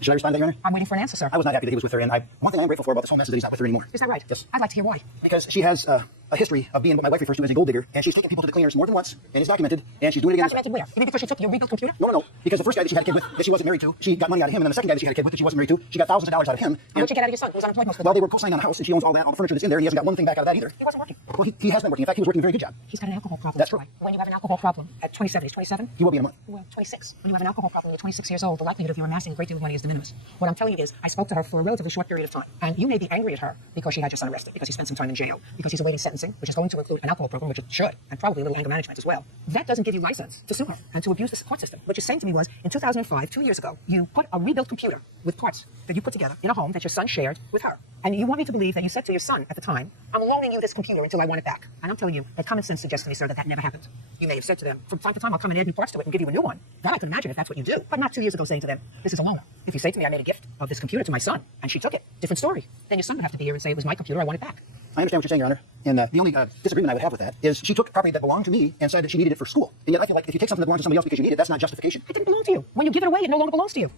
Should I respond to that, Your Honor? I'm waiting for an answer, sir. I was not happy that he was with her, and one thing I'm grateful for about this whole mess is that he's not with her anymore. Is that right? Yes. I'd like to hear why. Because she has a history of being what my wife refers to as a gold digger, and she's taken people to the cleaners more than once, and it's documented, and she's doing it again. Documented where? You mean because she took your rebuilt computer? No. Because the first guy that she had a kid with, that she wasn't married to, she got money out of him, and then the second guy that she had a kid with that she wasn't married to, she got thousands of dollars out of him. And what'd you get out of your son, who was unemployed most of the time? Well, they were co-signed on a house, and she owns all the furniture that's in there, and he hasn't got one thing back out of that either. He wasn't working. Well, he has been working. In fact, he was working a very good job. He's got an alcohol problem. That's right. When you have an alcohol problem at 27, he's 27? He will be in a month. Well, 26. When you have an alcohol problem, you're 26 years old, the likelihood of you amassing a great deal of money is de minimis. What I'm telling you is, I spoke to her for a relatively short period of time, and you may be angry at her because she had your son arrested, because he spent some time in jail, because he's awaiting sentencing, which is going to include an alcohol program, which it should, and probably a little anger management as well. That doesn't give you license to sue her and to abuse the court system. What you're saying to me was, in 2005, 2 years ago, you put a rebuilt computer with parts that you put together in a home that your son shared with her. And you want me to believe that you said to your son at the time, I'm loaning you this computer until I want it back. And I'm telling you that common sense suggests to me, sir, that never happened. You may have said to them, from time to time, I'll come and add new parts to it and give you a new one. That I can imagine if that's what you do. But not 2 years ago saying to them, this is a loaner. If you say to me, I made a gift of this computer to my son, and she took it, different story. Then your son would have to be here and say, it was my computer, I want it back. I understand what you're saying, Your Honor. And the only disagreement I would have with that is she took property that belonged to me and said that she needed it for school. And yet I feel like if you take something that belongs to somebody else because you need it, that's not justification. It didn't belong to you. When you give it away, it no longer belongs to you.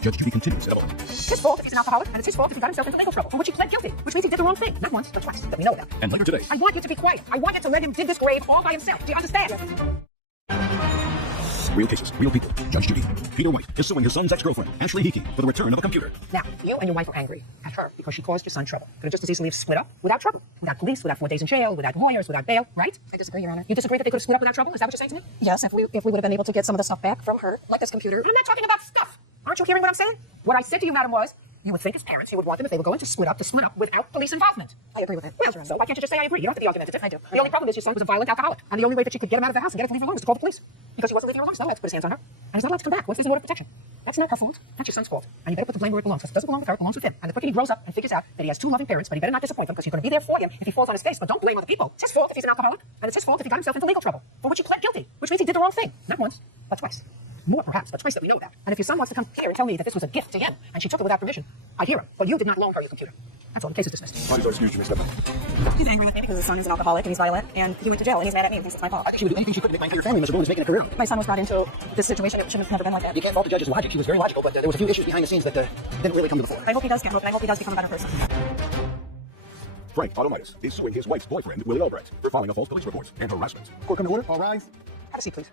Judge Judy continues at all. It's his fault if he's an alcoholic, and it's his fault if he got himself into legal trouble, for which he pled guilty, which means he did the wrong thing. Not once, but twice, that we know about. And later today. I want you to be quiet. I want you to let him dig this grave all by himself. Do you understand? Real cases, real people. Judge Judy. Peter White is suing his son's ex-girlfriend, Ashley Hickey, for the return of a computer. Now, you and your wife are angry at her because she caused your son trouble. Could have just as easily have split up without trouble. Without police, without 4 days in jail, without lawyers, without bail, right? I disagree, Your Honor. You disagree that they could have split up without trouble? Is that what you're saying to me? Yes, if we would have been able to get some of the stuff back from her, like this computer. I'm not talking about stuff. Aren't you hearing what I'm saying? What I said to you, madam, was you would think as parents, you would want them if they were going to split up without police involvement. I agree with it. Well, so why can't you just say I agree? You don't have to be argumentative. I do. The only problem is your son was a violent alcoholic, and the only way that she could get him out of the house and get him to leave her alone was to call the police. Because he wasn't leaving her alone, so now let's put his hands on her. And he's not allowed to come back once there's an order of protection. That's not her fault. That's your son's fault. And you better put the blame where it belongs. Because it doesn't belong with her, it belongs with him. And the quicker he grows up and figures out that he has 2 loving parents, but he better not disappoint them because he's going to be there for him if he falls on his face. But don't blame other people. It's his fault if he's an alcoholic, and it's his fault if he got himself into legal trouble, for which he pled guilty, which means he did the wrong thing. Not once, but twice. More perhaps, but twice that we know about. And if your son wants to come here and tell me that this was a gift to him, and she took it without permission, I'd hear him. But you did not loan her your computer. That's all. The case is dismissed. He's angry with me because his son is an alcoholic and he's violent, and he went to jail and he's mad at me and thinks it's my fault. I think she would do anything she could to make my entire family miserable and making a career. My son was brought into this situation. It should have never been like that. You can't fault the judge's logic. He was very logical, but there was a few issues behind the scenes that didn't really come to the fore. I hope he does get hope, and I hope he does become a better person. Frank Automitis is suing his wife's boyfriend, Willie Albrecht, for filing a false police report and harassment. Court come to order. All rise. Have a seat, please.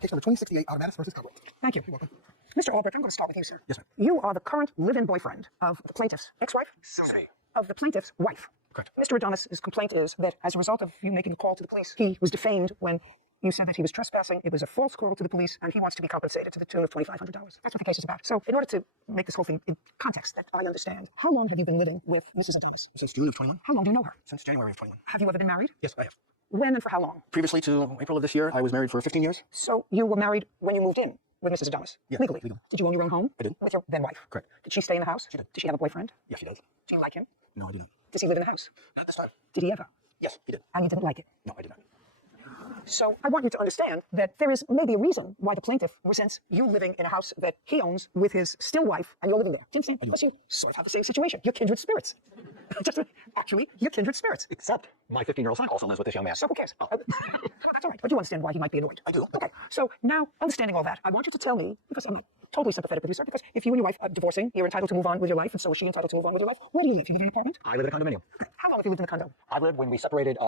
Case number 2068, Automatis versus Cobalt. Thank you. You're welcome. Mr. Albrecht, I'm going to start with you, sir. Yes, ma'am. You are the current live-in boyfriend of the plaintiff's ex-wife? Soon to be. Of the plaintiff's wife. Correct. Mr. Adonis' complaint is that as a result of you making a call to the police, he was defamed when you said that he was trespassing. It was a false call to the police, and he wants to be compensated to the tune of $2,500. That's what the case is about. So in order to make this whole thing in context that I understand, how long have you been living with Mrs. Adonis? Since June of 21. How long do you know her? Since January of 21. Have you ever been married? Yes, I have. When and for how long? Previously to April of this year, I was married for 15 years. So you were married when you moved in with Mrs. Adonis? Yeah, legally? legally. Did you own your own home? I did. With your then wife? Correct. Did she stay in the house? She did. Did she have a boyfriend? Yes, she does. Do you like him? No, I do not. Does he live in the house? Not this time. Did he ever? Yes, he did. And you didn't like it? No, I did not. So I want you to understand that there is maybe a reason why the plaintiff resents you living in a house that he owns with his still wife, and you're living there. Do you understand? Because you sort of have the same situation. You're kindred spirits. Actually, you're kindred spirits. Except my 15-year-old son also lives with this young man. So who cares? Oh. That's all right. But you understand why he might be annoyed. I do. Okay. So now, understanding all that, I want you to tell me, because I'm not totally sympathetic with you, sir, because if you and your wife are divorcing, you're entitled to move on with your life, and so is she entitled to move on with her life. Where do you live? You live in an apartment? I live in a condominium. How long have you lived in the condo? I lived when we separated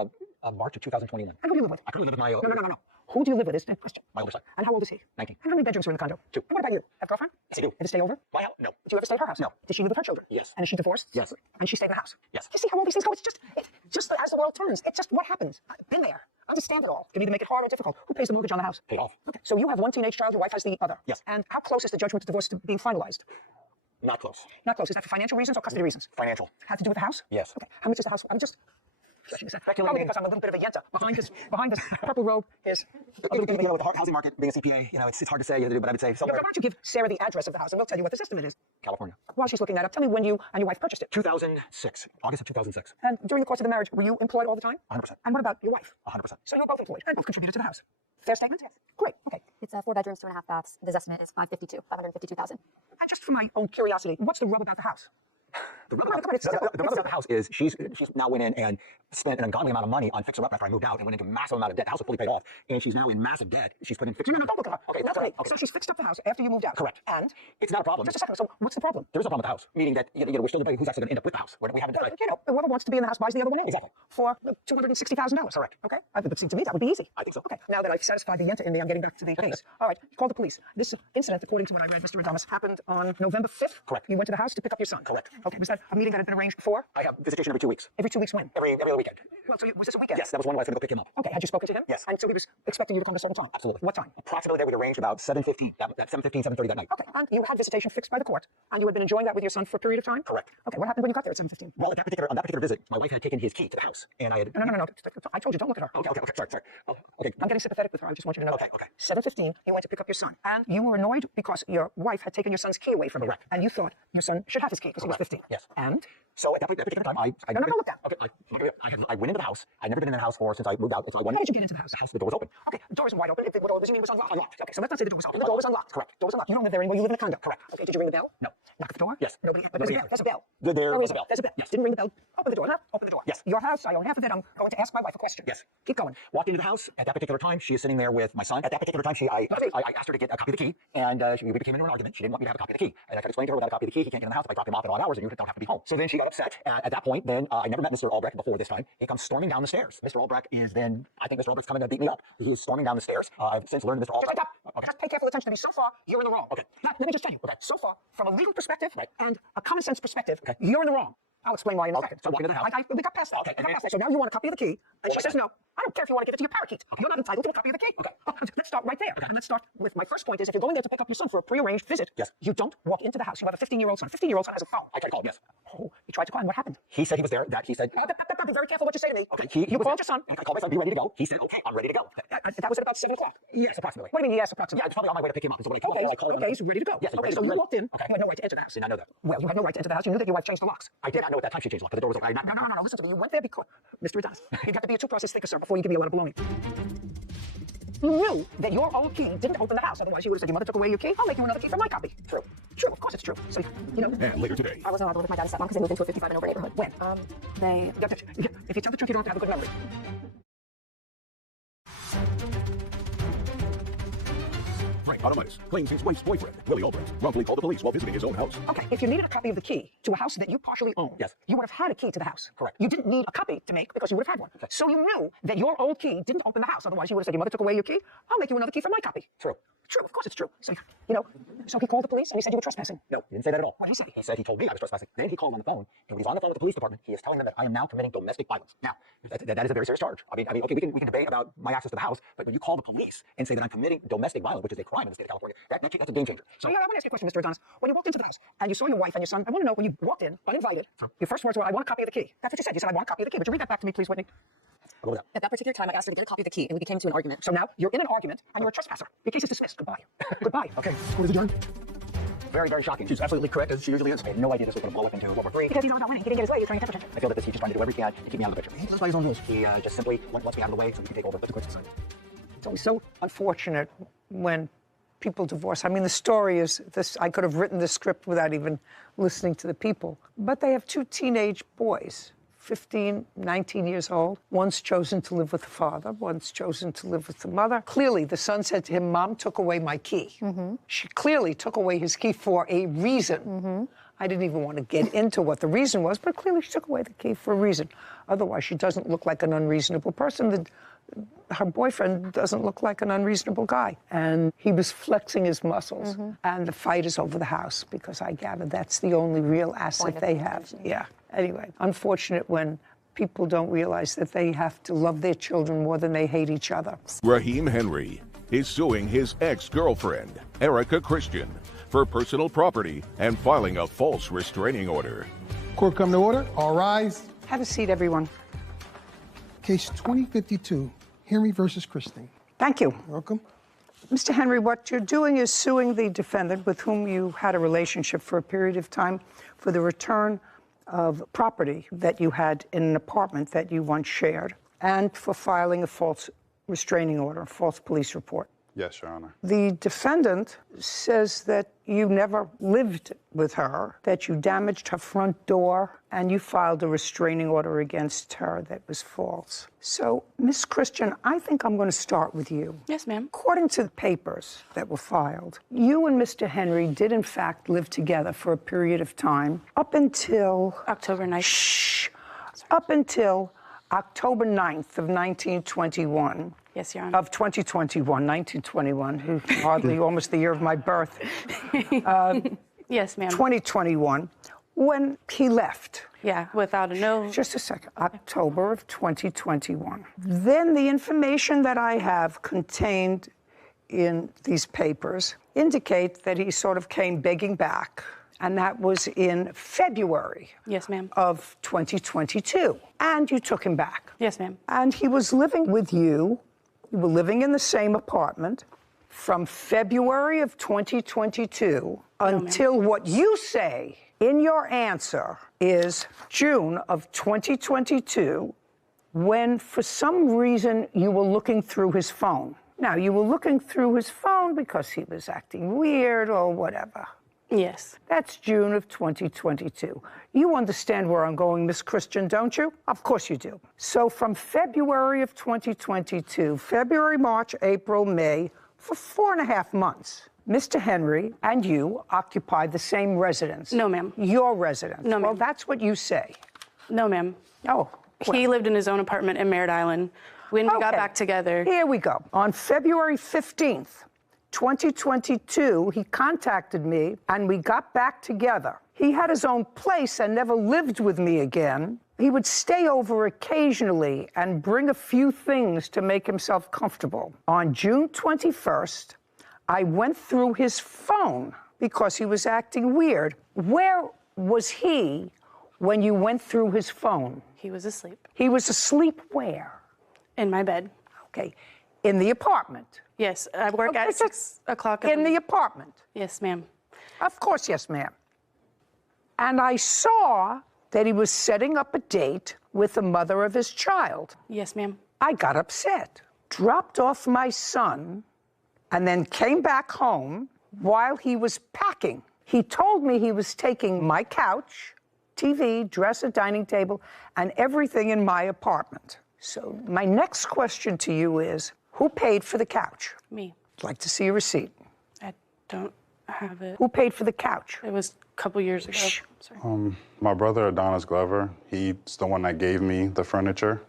March of 2021. And who do you live with? I currently live with my... No. Who do you live with is the question. My older son. And how old is he? 19. And how many bedrooms are in the condo? 2. And what about you? Have a girlfriend? Yes, I do. Ever stay over? My house? No. Did you ever stay at her house? No. Did she live with her children? Yes. And is she divorced? Yes. And she stayed in the house? Yes. You see how all these things go? It's just as the world turns. It's just what happens. I've been there. Understand it all. Can either make it hard or difficult. Who pays the mortgage on the house? Paid off. Okay. So you have one teenage child, your wife has the other. Yes. And how close is the judgment of divorce to being finalized? Not close. Not close. Is that for financial reasons or custody reasons? Financial. Have to do with the house? Yes. Okay. How much is the house? I'm just speculating. Probably because I'm a little bit of a yenta. Behind this purple robe is a little bit of a with the housing market, being a CPA, it's hard to say, but I would say somewhere. Why don't you give Sarah the address of the house and we'll tell you what this estimate is. California. While she's looking that up, tell me when you and your wife purchased it. 2006. August of 2006. And during the course of the marriage, were you employed all the time? 100%. And what about your wife? 100%. So you were both employed and both contributed to the house. Fair statement? Yes. Great. Okay. It's 4 bedrooms, 2.5 baths. This estimate is 552,000. And just for my own curiosity, what's the rub about the house? The rub about the house is she's now went in and spent an ungodly amount of money on fixer-up after I moved out and went into a massive amount of debt. The house was fully paid off, and she's now in massive debt. She's put in fixer-up. No, don't look at her. Okay, that's right. Okay. So she's fixed up the house after you moved out. Correct. And it's not a problem. Just a second. So what's the problem? There's a problem with the house, meaning that we're still debating who's actually going to end up with the house. We haven't decided. Whoever wants to be in the house buys the other one in. Exactly. For $260,000. Correct. Okay. It would seem to me that would be easy. I think so. Okay. Now that I've satisfied the yenta in me, I'm getting back to the case. All right. You called the police. This incident, according to what I read, Mr. Adamas, happened on November 5th. Correct. You went to the house to pick up your son. Correct. Okay. Was that a meeting that had been arranged before? I have visitation every 2 weeks. Every 2 weeks when? Every other weekend. Well, so was this a weekend? Yes, that was one way I was going to go pick him up. Okay. Had you spoken to him? Yes. And so he was expecting you to come to a certain time? Absolutely. What time? Approximately that we'd arranged about 7:15, 7:30 that night. Okay. And you had visitation fixed by the court, and you had been enjoying that with your son for a period of time? Correct. Okay. What happened when you got there at 7:15? Well, on that particular visit, my wife had taken his key to the house, and I had... No. I told you, don't look at her. Okay, sorry. Okay. I'm getting sympathetic with her. I just want you to know. Okay. 7:15, you went to pick up your son, and you were annoyed because your wife had taken your son's key away from you. Correct. And you thought your son should have his key because he was 15. Yes. And? So at that particular time, I look down. Okay, I went into the house. I'd never been in the house since I moved out. How did you get into the house? The house, the door was open. Okay, the door isn't wide open. What does it mean it was unlocked? Okay, so let's not say the door was open. The door was unlocked. Correct. Door was unlocked. You don't live there anymore. You live in a condo. Correct. Okay, did you ring the bell? No. Knock at the door? Yes. Nobody. But there's a bell. There's a bell. There was a bell. There's a bell. Yes. Didn't ring the bell. Open the door. Huh? Open the door. Yes. Your house. I own half of it. I'm going to ask my wife a question. Yes. Keep going. Walked into the house. At that particular time, she is sitting there with my son. At that particular time, I asked her to get a copy of the key, and we became into an argument. She didn't want me to have a copy of the key, and I tried to explain to her without a copy of the key, he can't get in the house if I drop him off at odd hours, and you don't have to be home. So then she got upset. At that point, then I never met Mr. Albrecht before this time. He comes storming down the stairs. Mr. Albrecht is then, I think Mr. Albrecht's coming to beat me up. He is storming down the stairs. I've since learned Mr. Albrecht. Just pay careful attention to me. So far, you're in the wrong. Okay. Now, let me just tell you. Okay. So far, from a legal perspective and a common sense perspective, you're in the wrong. I'll explain why in a second. So walk into the house. We got past that. Okay. We got past that. So now you want a copy of the key, and she says no. I don't care if you want to give it to your parakeet. You're not entitled to a copy of the key. Okay. Let's start right there. And let's start with my first point is if you're going there to pick up your son for a prearranged visit, yes, you don't walk into the house. You have a 15-year-old son. 15-year-old son has a phone. I tried to call him, yes. Oh, you tried to call him. What happened? He said he was there. He said... Be very careful what you say to me. Okay. You called your son. I called my son, be ready to go. He said, okay, I'm ready to go. That was at about 7 o'clock. Yes, approximately. What do you mean, yes, approximately? Yeah, I was probably on my way to pick him up. So when I called him, okay, so ready to go. Yes, okay, so you walked in. Okay. You had no right to enter the house. Did not know that. Well, you had no right to enter the house. You knew that your wife changed the locks. I did not know at that time she changed the lock, but the door was open. No, listen to me. You went there because... Mr. Adonis, you've got to be a two-process thinker, sir, before you give me a lot of baloney. You knew that your old key didn't open the house. Otherwise, you would have said, your mother took away your key. I'll make you another key for my copy. True. True, of course it's true. So, you know... And later today. I was not arguing with my dad and stepmom because they moved into a 55 and over neighborhood. When? They... If you tell the truth, you don't have to have a good memory. Frank Adamas claims his wife's boyfriend, Willie Albrecht, wrongfully called the police while visiting his own house. Okay, if you needed a copy of the key to a house that you partially own, yes, you would have had a key to the house. Correct. You didn't need a copy to make because you would have had one. Okay. So you knew that your old key didn't open the house. Otherwise, you would have said, your mother took away your key. I'll make you another key for my copy. True. True, of course it's true. So, you know, so he called the police and he said you were trespassing. No, he didn't say that at all. What did he say? He said he told me I was trespassing. Then he called on the phone, and when he's on the phone with the police department, he is telling them that I am now committing domestic violence. Now, that is a very serious charge. I mean, okay, we can debate about my access to the house, but when you call the police and say that I'm committing domestic violence, which is a crime in the state of California, that's a game changer. So, I want to ask you a question, Mr. Adonis. When you walked into the house and you saw your wife and your son, I want to know when you walked in, uninvited, your first words were, I want a copy of the key. That's what you said. You said, I want a copy of the key. Would you read that back to me, please, Whitney? At that particular time, I asked her to get a copy of the key, and we became into an argument. So now you're in an argument, and you're a trespasser. Your case is dismissed. Goodbye. Goodbye. Okay, court is adjourned. Very, very shocking. She's absolutely correct, as she usually is. I had no idea this was going to blow up into World War III. Because he's all about winning. He didn't get his way. He was throwing a temperature. I feel that he's just trying to do everything he can to keep me out of the picture. He lives by his own rules. He just simply wants me out of the way so he can take over the courts decide. It's always so unfortunate when people divorce. I mean, the story is this. I could have written the script without even listening to the people. But they have two teenage boys, 15, 19 years old. One's chosen to live with the father. One's chosen to live with the mother. Clearly, the son said to him, Mom took away my key. She clearly took away his key for a reason. I didn't even want to get into what the reason was, but clearly she took away the key for a reason. Otherwise, she doesn't look like an unreasonable person. Her boyfriend doesn't look like an unreasonable guy. And he was flexing his muscles. And the fight is over the house, because I gather that's the only real asset they have. Yeah. Anyway, unfortunate when people don't realize that they have to love their children more than they hate each other. Raheem Henry is suing his ex-girlfriend, Erica Christian, for personal property and filing a false restraining order. Court come to order. All rise. Have a seat, everyone. Case 2052, Henry versus Christine. Thank you. Welcome. Mr. Henry, what you're doing is suing the defendant with whom you had a relationship for a period of time for the return of property that you had in an apartment that you once shared, and for filing a false restraining order, a false police report. Yes, Your Honor. The defendant says that you never lived with her, that you damaged her front door, and you filed a restraining order against her that was false. So, Miss Christian, I think I'm going to start with you. Yes, ma'am. According to the papers that were filed, you and Mr. Henry did in fact live together for a period of time up until October 9th. Shh. Up until October 9th of 1921. Yes, Your Honor. Of 2021, 1921, hardly almost the year of my birth. Yes, ma'am. 2021, when he left. Yeah, without a note. Just a second. October of 2021. Then the information that I have contained in these papers indicate that he sort of came begging back. And that was in February. Yes, ma'am. Of 2022. And you took him back. Yes, ma'am. And he was living with you. You were living in the same apartment from February of 2022 until what you say in your answer is June of 2022, when for some reason you were looking through his phone. Now, you were looking through his phone because he was acting weird or whatever. Yes. That's June of 2022. You understand where I'm going, Miss Christian, don't you? Of course you do. So from February of 2022, February, March, April, May, for 4.5 months, Mr. Henry and you occupied the same residence. No, ma'am. Your residence. No, ma'am. Well, that's what you say. No, ma'am. Oh. Well. He lived in his own apartment in Merritt Island. When we got back together. Here we go. On February 15th, 2022, he contacted me and we got back together. He had his own place and never lived with me again. He would stay over occasionally and bring a few things to make himself comfortable. On June 21st, I went through his phone because he was acting weird. Where was he when you went through his phone? He was asleep. He was asleep where? In my bed. Okay. In the apartment? Yes, I work at 6 o'clock. In the apartment? Yes, ma'am. Of course, yes, ma'am. And I saw that he was setting up a date with the mother of his child. Yes, ma'am. I got upset, dropped off my son, and then came back home while he was packing. He told me he was taking my couch, TV, dresser, dining table, and everything in my apartment. So my next question to you is, who paid for the couch? Me. I'd like to see a receipt. I don't have it. Who paid for the couch? It was a couple years ago. Shh. Sorry. My brother, Adonis Glover, he's the one that gave me the furniture.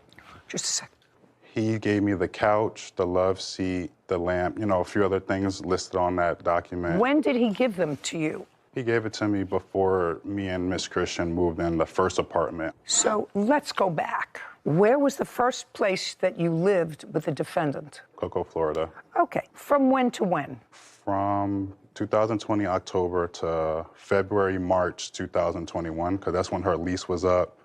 Just a second. He gave me the couch, the love seat, the lamp, a few other things listed on that document. When did he give them to you? He gave it to me before me and Miss Christian moved in the first apartment. So let's go back. Where was the first place that you lived with the defendant? Cocoa, Florida. Okay. From when to when? From 2020 October to February, March 2021, because that's when her lease was up.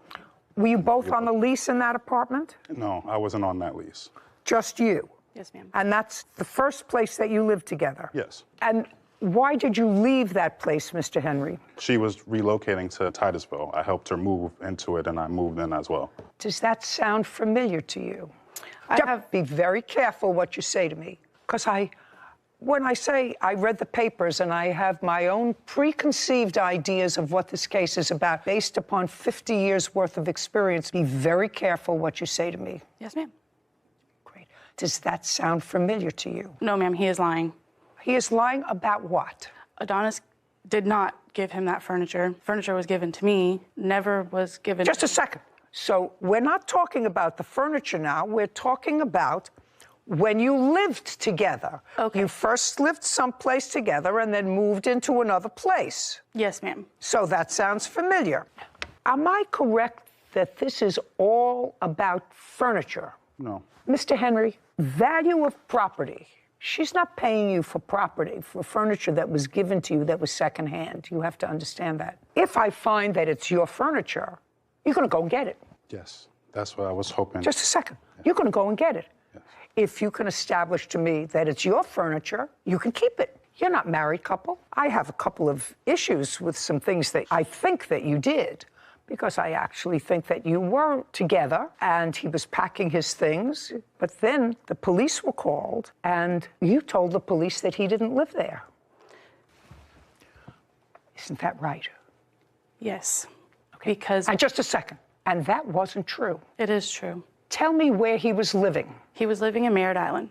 Were you both on the lease in that apartment? No, I wasn't on that lease. Just you? Yes, ma'am. And that's the first place that you lived together? Yes. And Why did you leave that place, Mr. Henry? She was relocating to Titusville. I helped her move into it, and I moved in as well. Does that sound familiar to you? Be very careful what you say to me, because when I say I read the papers and I have my own preconceived ideas of what this case is about based upon 50 years worth of experience, be very careful what you say to me. Yes, ma'am. Great. Does that sound familiar to you? No, ma'am, he is lying. He is lying about what? Adonis did not give him that furniture. Furniture was given to me, never was given. Just a second. So we're not talking about the furniture now. We're talking about when you lived together. Okay. You first lived someplace together and then moved into another place. Yes, ma'am. So that sounds familiar. Am I correct that this is all about furniture? No. Mr. Henry, value of property. She's not paying you for property, for furniture that was given to you that was secondhand. You have to understand that. If I find that it's your furniture, you're going to go and get it. Yes, that's what I was hoping. Just a second. Yeah. You're going to go and get it. Yes. If you can establish to me that it's your furniture, you can keep it. You're not a married couple. I have a couple of issues with some things that I think that you did, because I actually think that you were together and he was packing his things, but then the police were called and you told the police that he didn't live there. Isn't that right? Yes. Okay. Because... And just a second. And that wasn't true. It is true. Tell me where he was living. He was living in Merritt Island.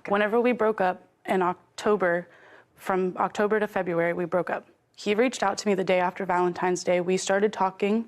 Okay. Whenever we broke up in October, from October to February, we broke up. He reached out to me the day after Valentine's Day. We started talking.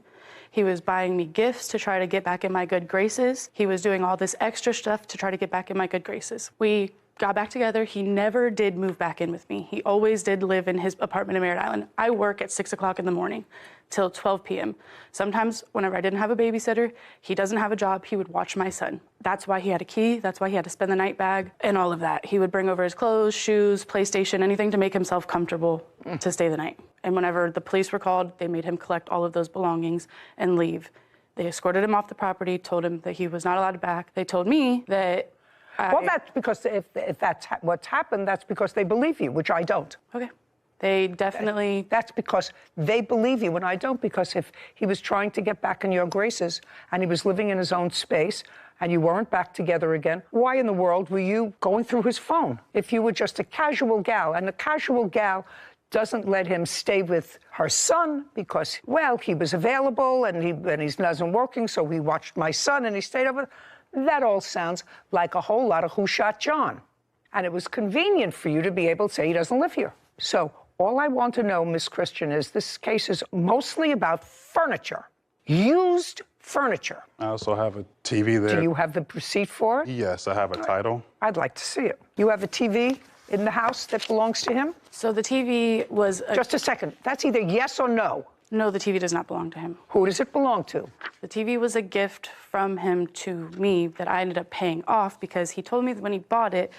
He was buying me gifts to try to get back in my good graces. He was doing all this extra stuff to try to get back in my good graces. We got back together. He never did move back in with me. He always did live in his apartment in Merritt Island. I work at 6 o'clock in the morning till 12 p.m. Sometimes whenever I didn't have a babysitter, he doesn't have a job, he would watch my son. That's why he had a key. That's why he had to spend the night bag and all of that. He would bring over his clothes, shoes, PlayStation, anything to make himself comfortable to stay the night. And whenever the police were called, they made him collect all of those belongings and leave. They escorted him off the property, told him that he was not allowed back. They told me that well, that's because if that's what's happened, that's because they believe you, which I don't. Okay. They definitely... That's because they believe you, and I don't, because if he was trying to get back in your graces and he was living in his own space and you weren't back together again, why in the world were you going through his phone? If you were just a casual gal, and a casual gal doesn't let him stay with her son because, well, he was available and he wasn't working, so he watched my son and he stayed over. That all sounds like a whole lot of Who Shot John. And it was convenient for you to be able to say he doesn't live here. So all I want to know, Miss Christian, is this case is mostly about furniture, used furniture. I also have a TV there. Do you have the receipt for it? Yes, I have a title. I'd like to see it. You have a TV in the house that belongs to him? So the TV was... Just a second. That's either yes or no. No, the TV does not belong to him. Who does it belong to? The TV was a gift from him to me that I ended up paying off because he told me that when he bought it,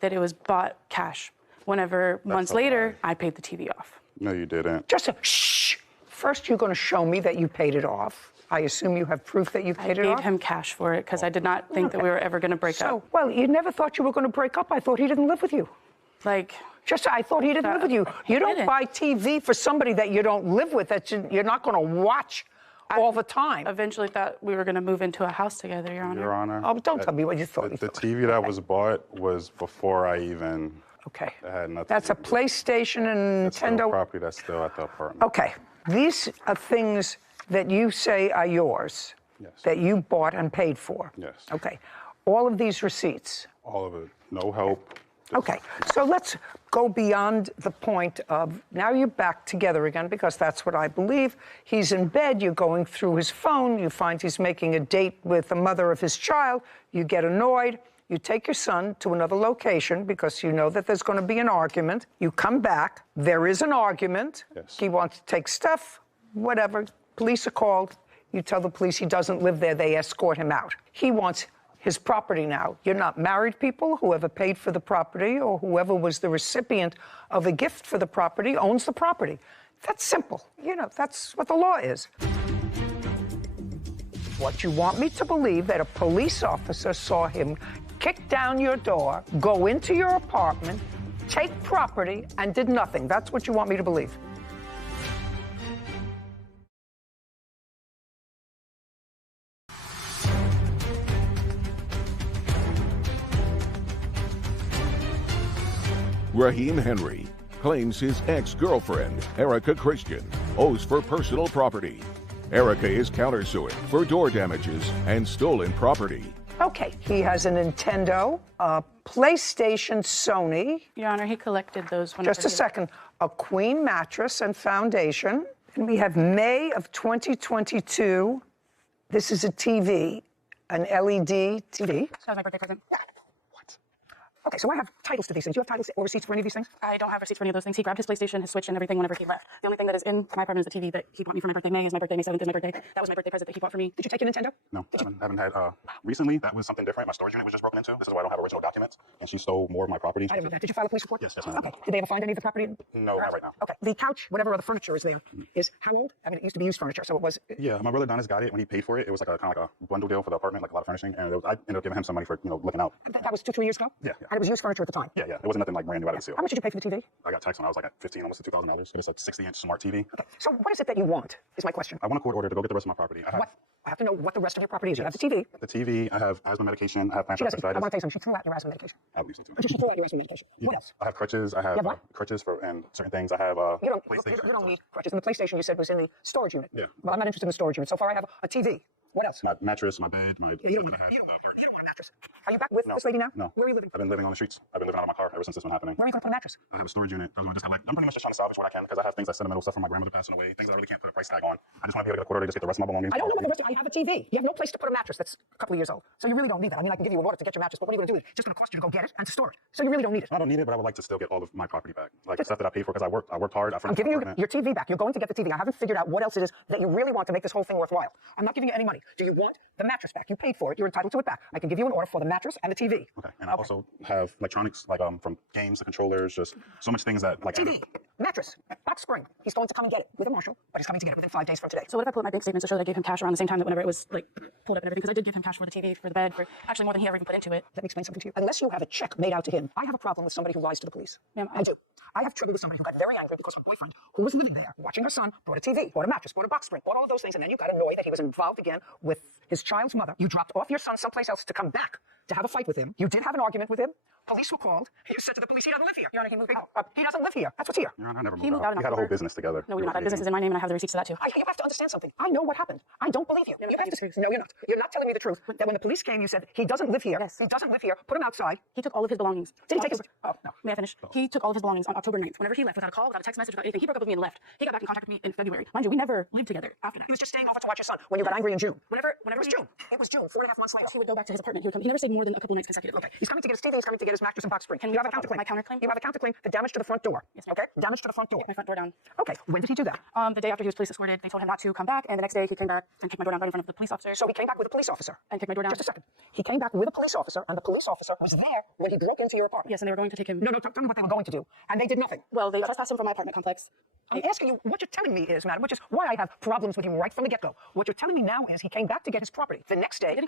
that it was bought cash. Whenever months later, I paid the TV off. No, you didn't. Just a shh. First, you're going to show me that you paid it off. I assume you have proof that you paid it off? I gave him cash for it because I did not think that we were ever going to break up. Well, you never thought you were going to break up. I thought he didn't live with you. I thought he didn't live with you. You don't buy TV for somebody that you don't live with, that you're not going to watch all the time. Eventually thought we were going to move into a house together, Your Honor. Your Honor. Oh, don't tell me what you thought. The TV that was bought was before I even... Okay. It had nothing. That's a PlayStation and Nintendo. Property that's still at the apartment. Okay. These are things that you say are yours. Yes. That you bought and paid for. Yes. Okay. All of these receipts. All of it. No help. Okay, so let's go beyond the point of now you're back together again, because that's what I believe. He's in bed, you're going through his phone, you find he's making a date with the mother of his child, you get annoyed, you take your son to another location because you know that there's going to be an argument. You come back, there is an argument, yes. He wants to take stuff, whatever, police are called, you tell the police he doesn't live there, they escort him out. He wants his property now. You're not married people. Whoever paid for the property or whoever was the recipient of a gift for the property owns the property. That's simple. You know, that's what the law is. What you want me to believe that a police officer saw him kick down your door, go into your apartment, take property, and did nothing. That's what you want me to believe. Raheem Henry claims his ex-girlfriend, Erica Christian, owes for personal property. Erica is countersuing for door damages and stolen property. Okay, he has a Nintendo, a PlayStation, Sony. Your Honor, he collected those. Just a second. A queen mattress and foundation. And we have May of 2022. This is a TV, an LED TV. That was my birthday present. Okay, so I have titles to these things. Do you have titles or receipts for any of these things? I don't have receipts for any of those things. He grabbed his PlayStation, his Switch, and everything whenever he left. The only thing that is in my apartment is the TV that he bought me for my birthday. May is my birthday. May 7th is my birthday. That was my birthday present that he bought for me. Did you take your Nintendo? No, haven't had. Recently, that was something different. My storage unit was just broken into. This is why I don't have original documents. And she stole more of my property. I didn't know that. Did you file a police report? Yes, ma'am. Okay. Did they ever find any of the property? No, not right now. Okay. The couch, whatever other furniture is there, is how old? I mean, it used to be used furniture, so it was. Yeah, my brother Donis got it when he paid for it. It was like a kind of like a bundle deal for the apartment, like a lot of furnishing, and I ended up giving him some money for looking out. That was 2-3 years ago. Yeah. And it was used furniture at the time. Yeah. It wasn't nothing like brand new out of the seal. How much did you pay for the TV? I got taxed when I was like at 15, almost to $2,000. It's a 60-inch smart TV. Okay. So what is it that you want? Is my question. I want a court order to go get the rest of my property. I have to know what the rest of your property is. You have the TV. The TV. I have asthma medication. I have plantar fasciitis. I want to tell you something. She threw out your asthma medication. I believe so too. She threw out your asthma medication. What else? I have crutches. I have crutches for and certain things. I have you PlayStation. don't need crutches. And the PlayStation you said was in the storage unit. Yeah. Well, I'm not interested in the storage unit. So far, I have a TV. What else? My mattress, my bed, my. You don't want a mattress. Are you back with this lady now? No. Where are you living? I've been living on the streets. I've been living out of my car ever since this one happening. Where are you going to put a mattress? I have a storage unit. I'm pretty much just trying to salvage what I can because I have things like sentimental stuff from my grandmother passing away, things that I really can't put a price tag on. I just want to be able to get a court order to just get the rest of my belongings. I don't know what the rest of I have a TV. You have no place to put a mattress that's a couple of years old. So you really don't need that. I mean, I can give you an order to get your mattress, but what are you going to do with it? It's just going to cost you to go get it and to store it. So you really don't need it. I don't need it, but I would like to still get all of my property back. Like the stuff that I paid for because I worked hard. I'm giving you your TV back. You're going to get the TV. I haven't figured out what else it is that you really want to make this whole thing worthwhile. I'm not giving you any money. Do you want the mattress back? You paid for it. You're entitled to it back. I can give you an order for the mattress and the TV. Okay. And I also have electronics, like from games to controllers, just so much things that like. TV, mattress, box spring. He's going to come and get it with a marshal, but he's coming to get it within 5 days from today. So what if I pull up my bank statements to show that I gave him cash around the same time that whenever it was like pulled up and everything? Because I did give him cash for the TV, for the bed, for actually more than he ever even put into it. Let me explain something to you. Unless you have a check made out to him, I have a problem with somebody who lies to the police. Ma'am, I do. I have trouble with somebody who got very angry because her boyfriend, who was living there, watching her son, bought a TV, bought a mattress, bought a box spring, bought all of those things, and then you got annoyed that he was involved again with his child's mother. You dropped off your son someplace else to come back to have a fight with him. You did have an argument with him. Police were called. You said to the police, he doesn't live here. Your Honor, he moved out. He doesn't live here. That's what's here. Your Honor, I never He moved out. in We had a whole October. business together. No, we did not. That business is in my name, and I have the receipts to that too. You have to understand something. I know what happened. I don't believe you. No, you're not. You're not telling me the truth. That when the police came, you said, he doesn't live here. Yes. He doesn't live here. Put him outside. He took all of his belongings. Did he take his... Oh, no. May I finish? He took all of his belongings on October 9th. Whenever he left, without a call, without a text message, without anything, he broke up with me and left. He got back in contact with me in February. Mind you, we never lived together after that. He was just staying over to watch your son when you got angry in June. Whenever It was June. It was June, 4.5 months later. he would go back to his apartment. He would come. He never stayed more than a couple nights consecutively. Okay. He's coming to get his TV. He's coming to get his mattress and box spring. Can you we have a talk about counterclaim? my counterclaim? You have a counterclaim for damage to the front door. Yes, ma'am. Okay? Damage to the front door. My front door down. Okay. When did he do that? The day after he was police escorted, they told him not to come back, and the next day he came back and kicked my door down right in front of the police officer. So he came back with a police officer. And kicked my door down. Just a second. He came back with a police officer, and the police officer was there when he broke into your apartment. Yes, and they were going to take him. No, tell me what they were going to do. And they did nothing. Well, they trespassed him from my apartment complex. I'm asking you, what you're telling me is, madam, which is why I have problems with you right from the get-go. What you're telling me now is he came back to get his property the next day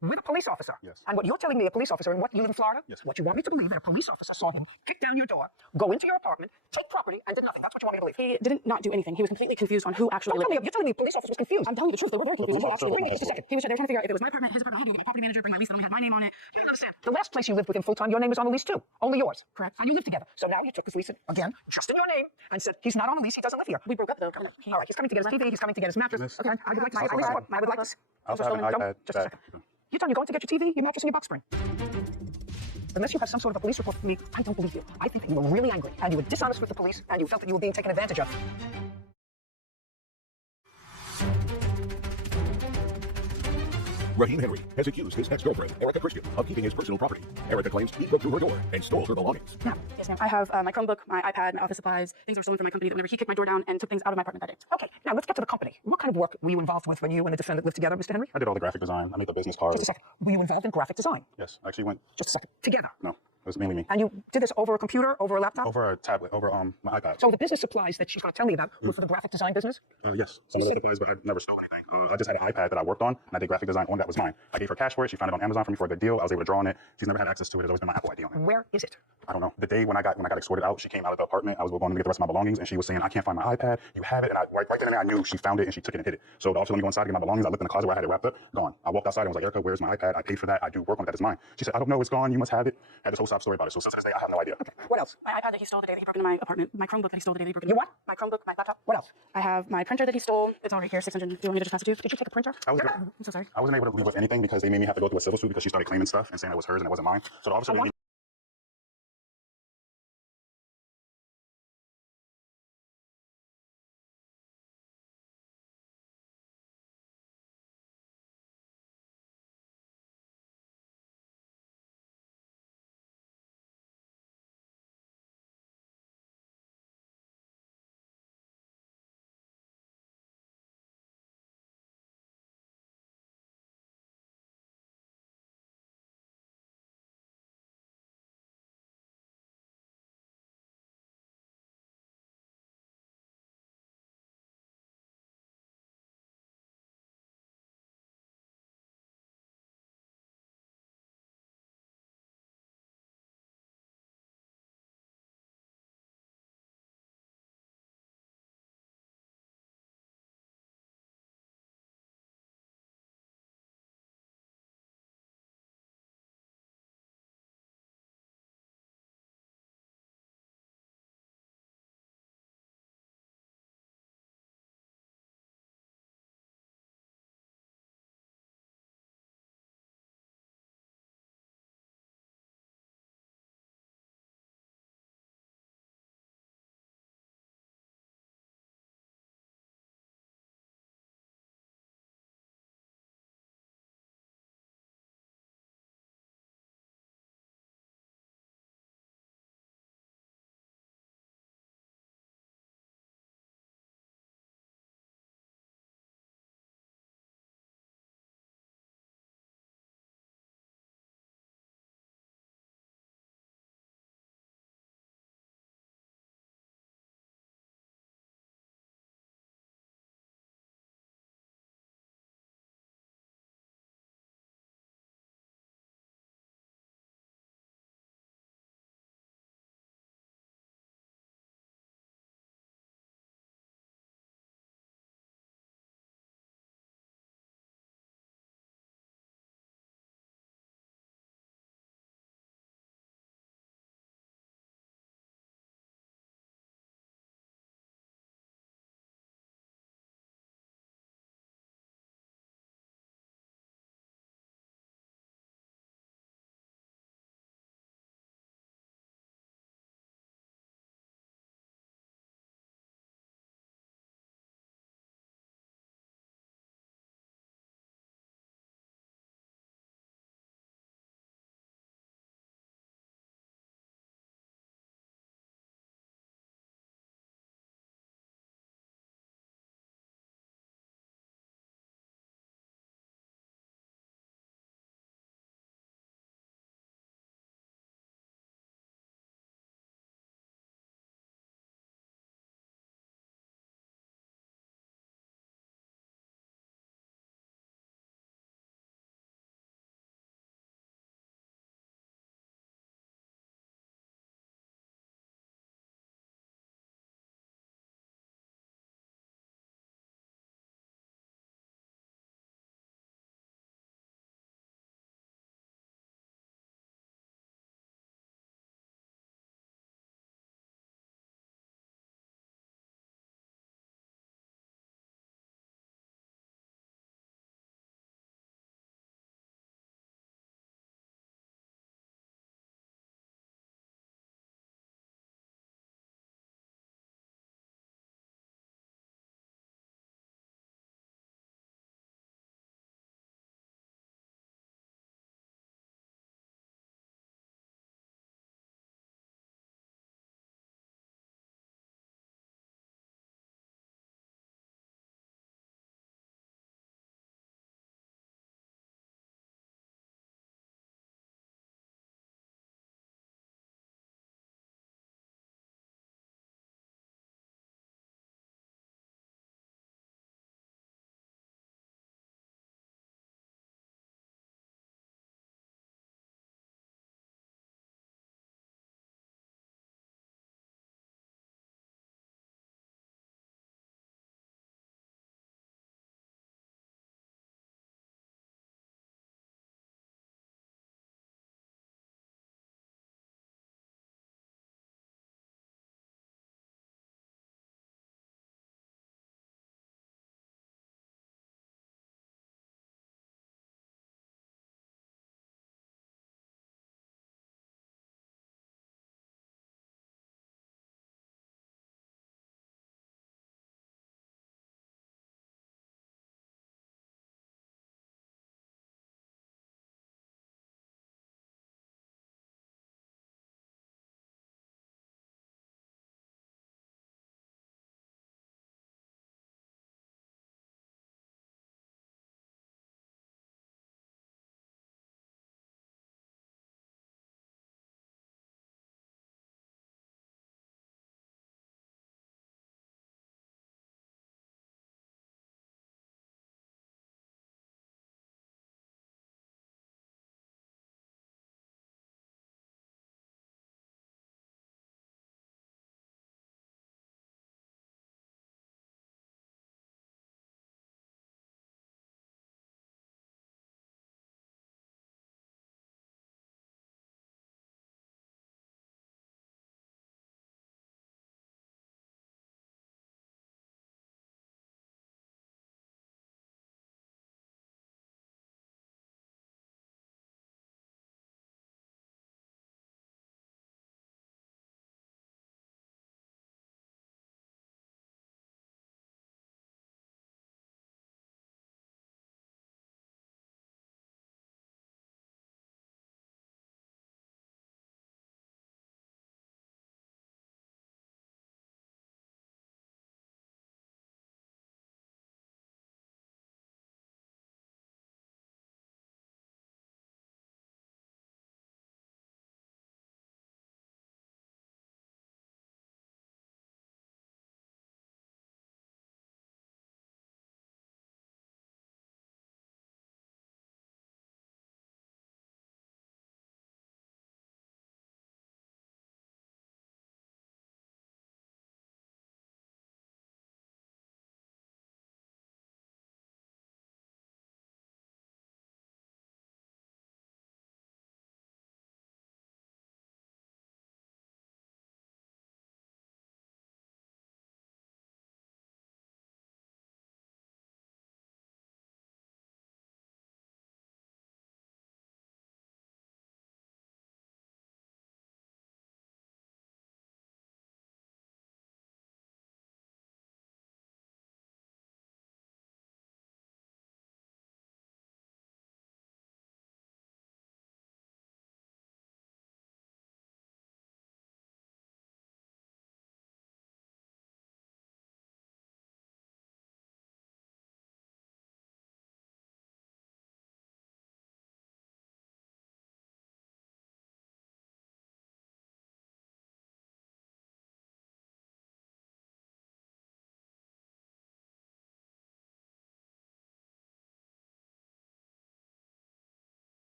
with a police officer. Yes. And what you're telling me, a police officer, and what you live in Florida? Yes. What you want me to believe that a police officer saw him kick down your door, go into your apartment, take property, and did nothing. That's what you want me to believe. He did not do anything. He was completely confused on who actually lived there. You're telling me a police officer was confused. I'm telling you the truth. They were very confused. police officer Just a second. He was they were trying to figure out if it was my apartment, his apartment. How do you get my property manager, bring my lease that only had my name on it? You don't understand. The last place you lived with him full-time, your name was on the lease too. Only yours. Correct. And you lived together. So now you took his lease again, just in your name, and said, he's not on the lease, he doesn't live here. We broke up though. All right, he's coming to get his TV, he's coming to get his mattress. Okay, I would like to... I also have an iPad. Just a second. You're telling me you're going to get your TV, your mattress, and your box spring. Unless you have some sort of a police report for me, I don't believe you. I think that you were really angry, and you were dishonest with the police, and you felt that you were being taken advantage of. Raheem Henry has accused his ex-girlfriend, Erica Christian, of keeping his personal property. Erica claims he broke through her door and stole her belongings. Yes, ma'am. I have my Chromebook, my iPad, my office supplies. Things were stolen from my company whenever he kicked my door down and took things out of my apartment that day. Okay, now let's get to the company. What kind of work were you involved with when you and the defendant lived together, Mr. Henry? I did all the graphic design. I made the business cards. Just a second. Were you involved in graphic design? Yes, I actually went. Just a second. Together? No. was mainly me. And you did this over a computer, over a laptop? Over a tablet, over my iPad. So the business supplies that she's going to tell me about were for the graphic design business? Yes, some of the supplies, but I never stole anything. I just had an iPad that I worked on, and I did graphic design on that was mine. I gave her cash for it. She found it on Amazon for me for a good deal. I was able to draw on it. She's never had access to it. It's always been my Apple ID on it. Where is it? I don't know. The day when I got escorted out, she came out of the apartment. I was going to get the rest of my belongings, and she was saying, "I can't find my iPad. You have it." And right then and there, I knew she found it, and she took it and hid it. So the officer let me go inside to get my belongings. I looked in the closet where I had it wrapped up. Gone. I walked outside and was like, "Erica, where's my iPad? I paid for that. I do work on that. It's mine." She said, "I don't know. It's gone. You must have it." Had this whole sob story about it. So since this day, I have no idea. Okay. What else? My iPad that he stole the day that he broke into my apartment. My Chromebook that he stole the day that he broke into. You what? My Chromebook, my laptop. What else? I have my printer that he stole. It's all right here, 600. Do you want me to just pass it to you? Did you take a printer? I'm so sorry. I wasn't able to leave with anything because they made me have to go through a civil suit because she started claiming stuff and saying it was hers and it wasn't mine. So the officer made me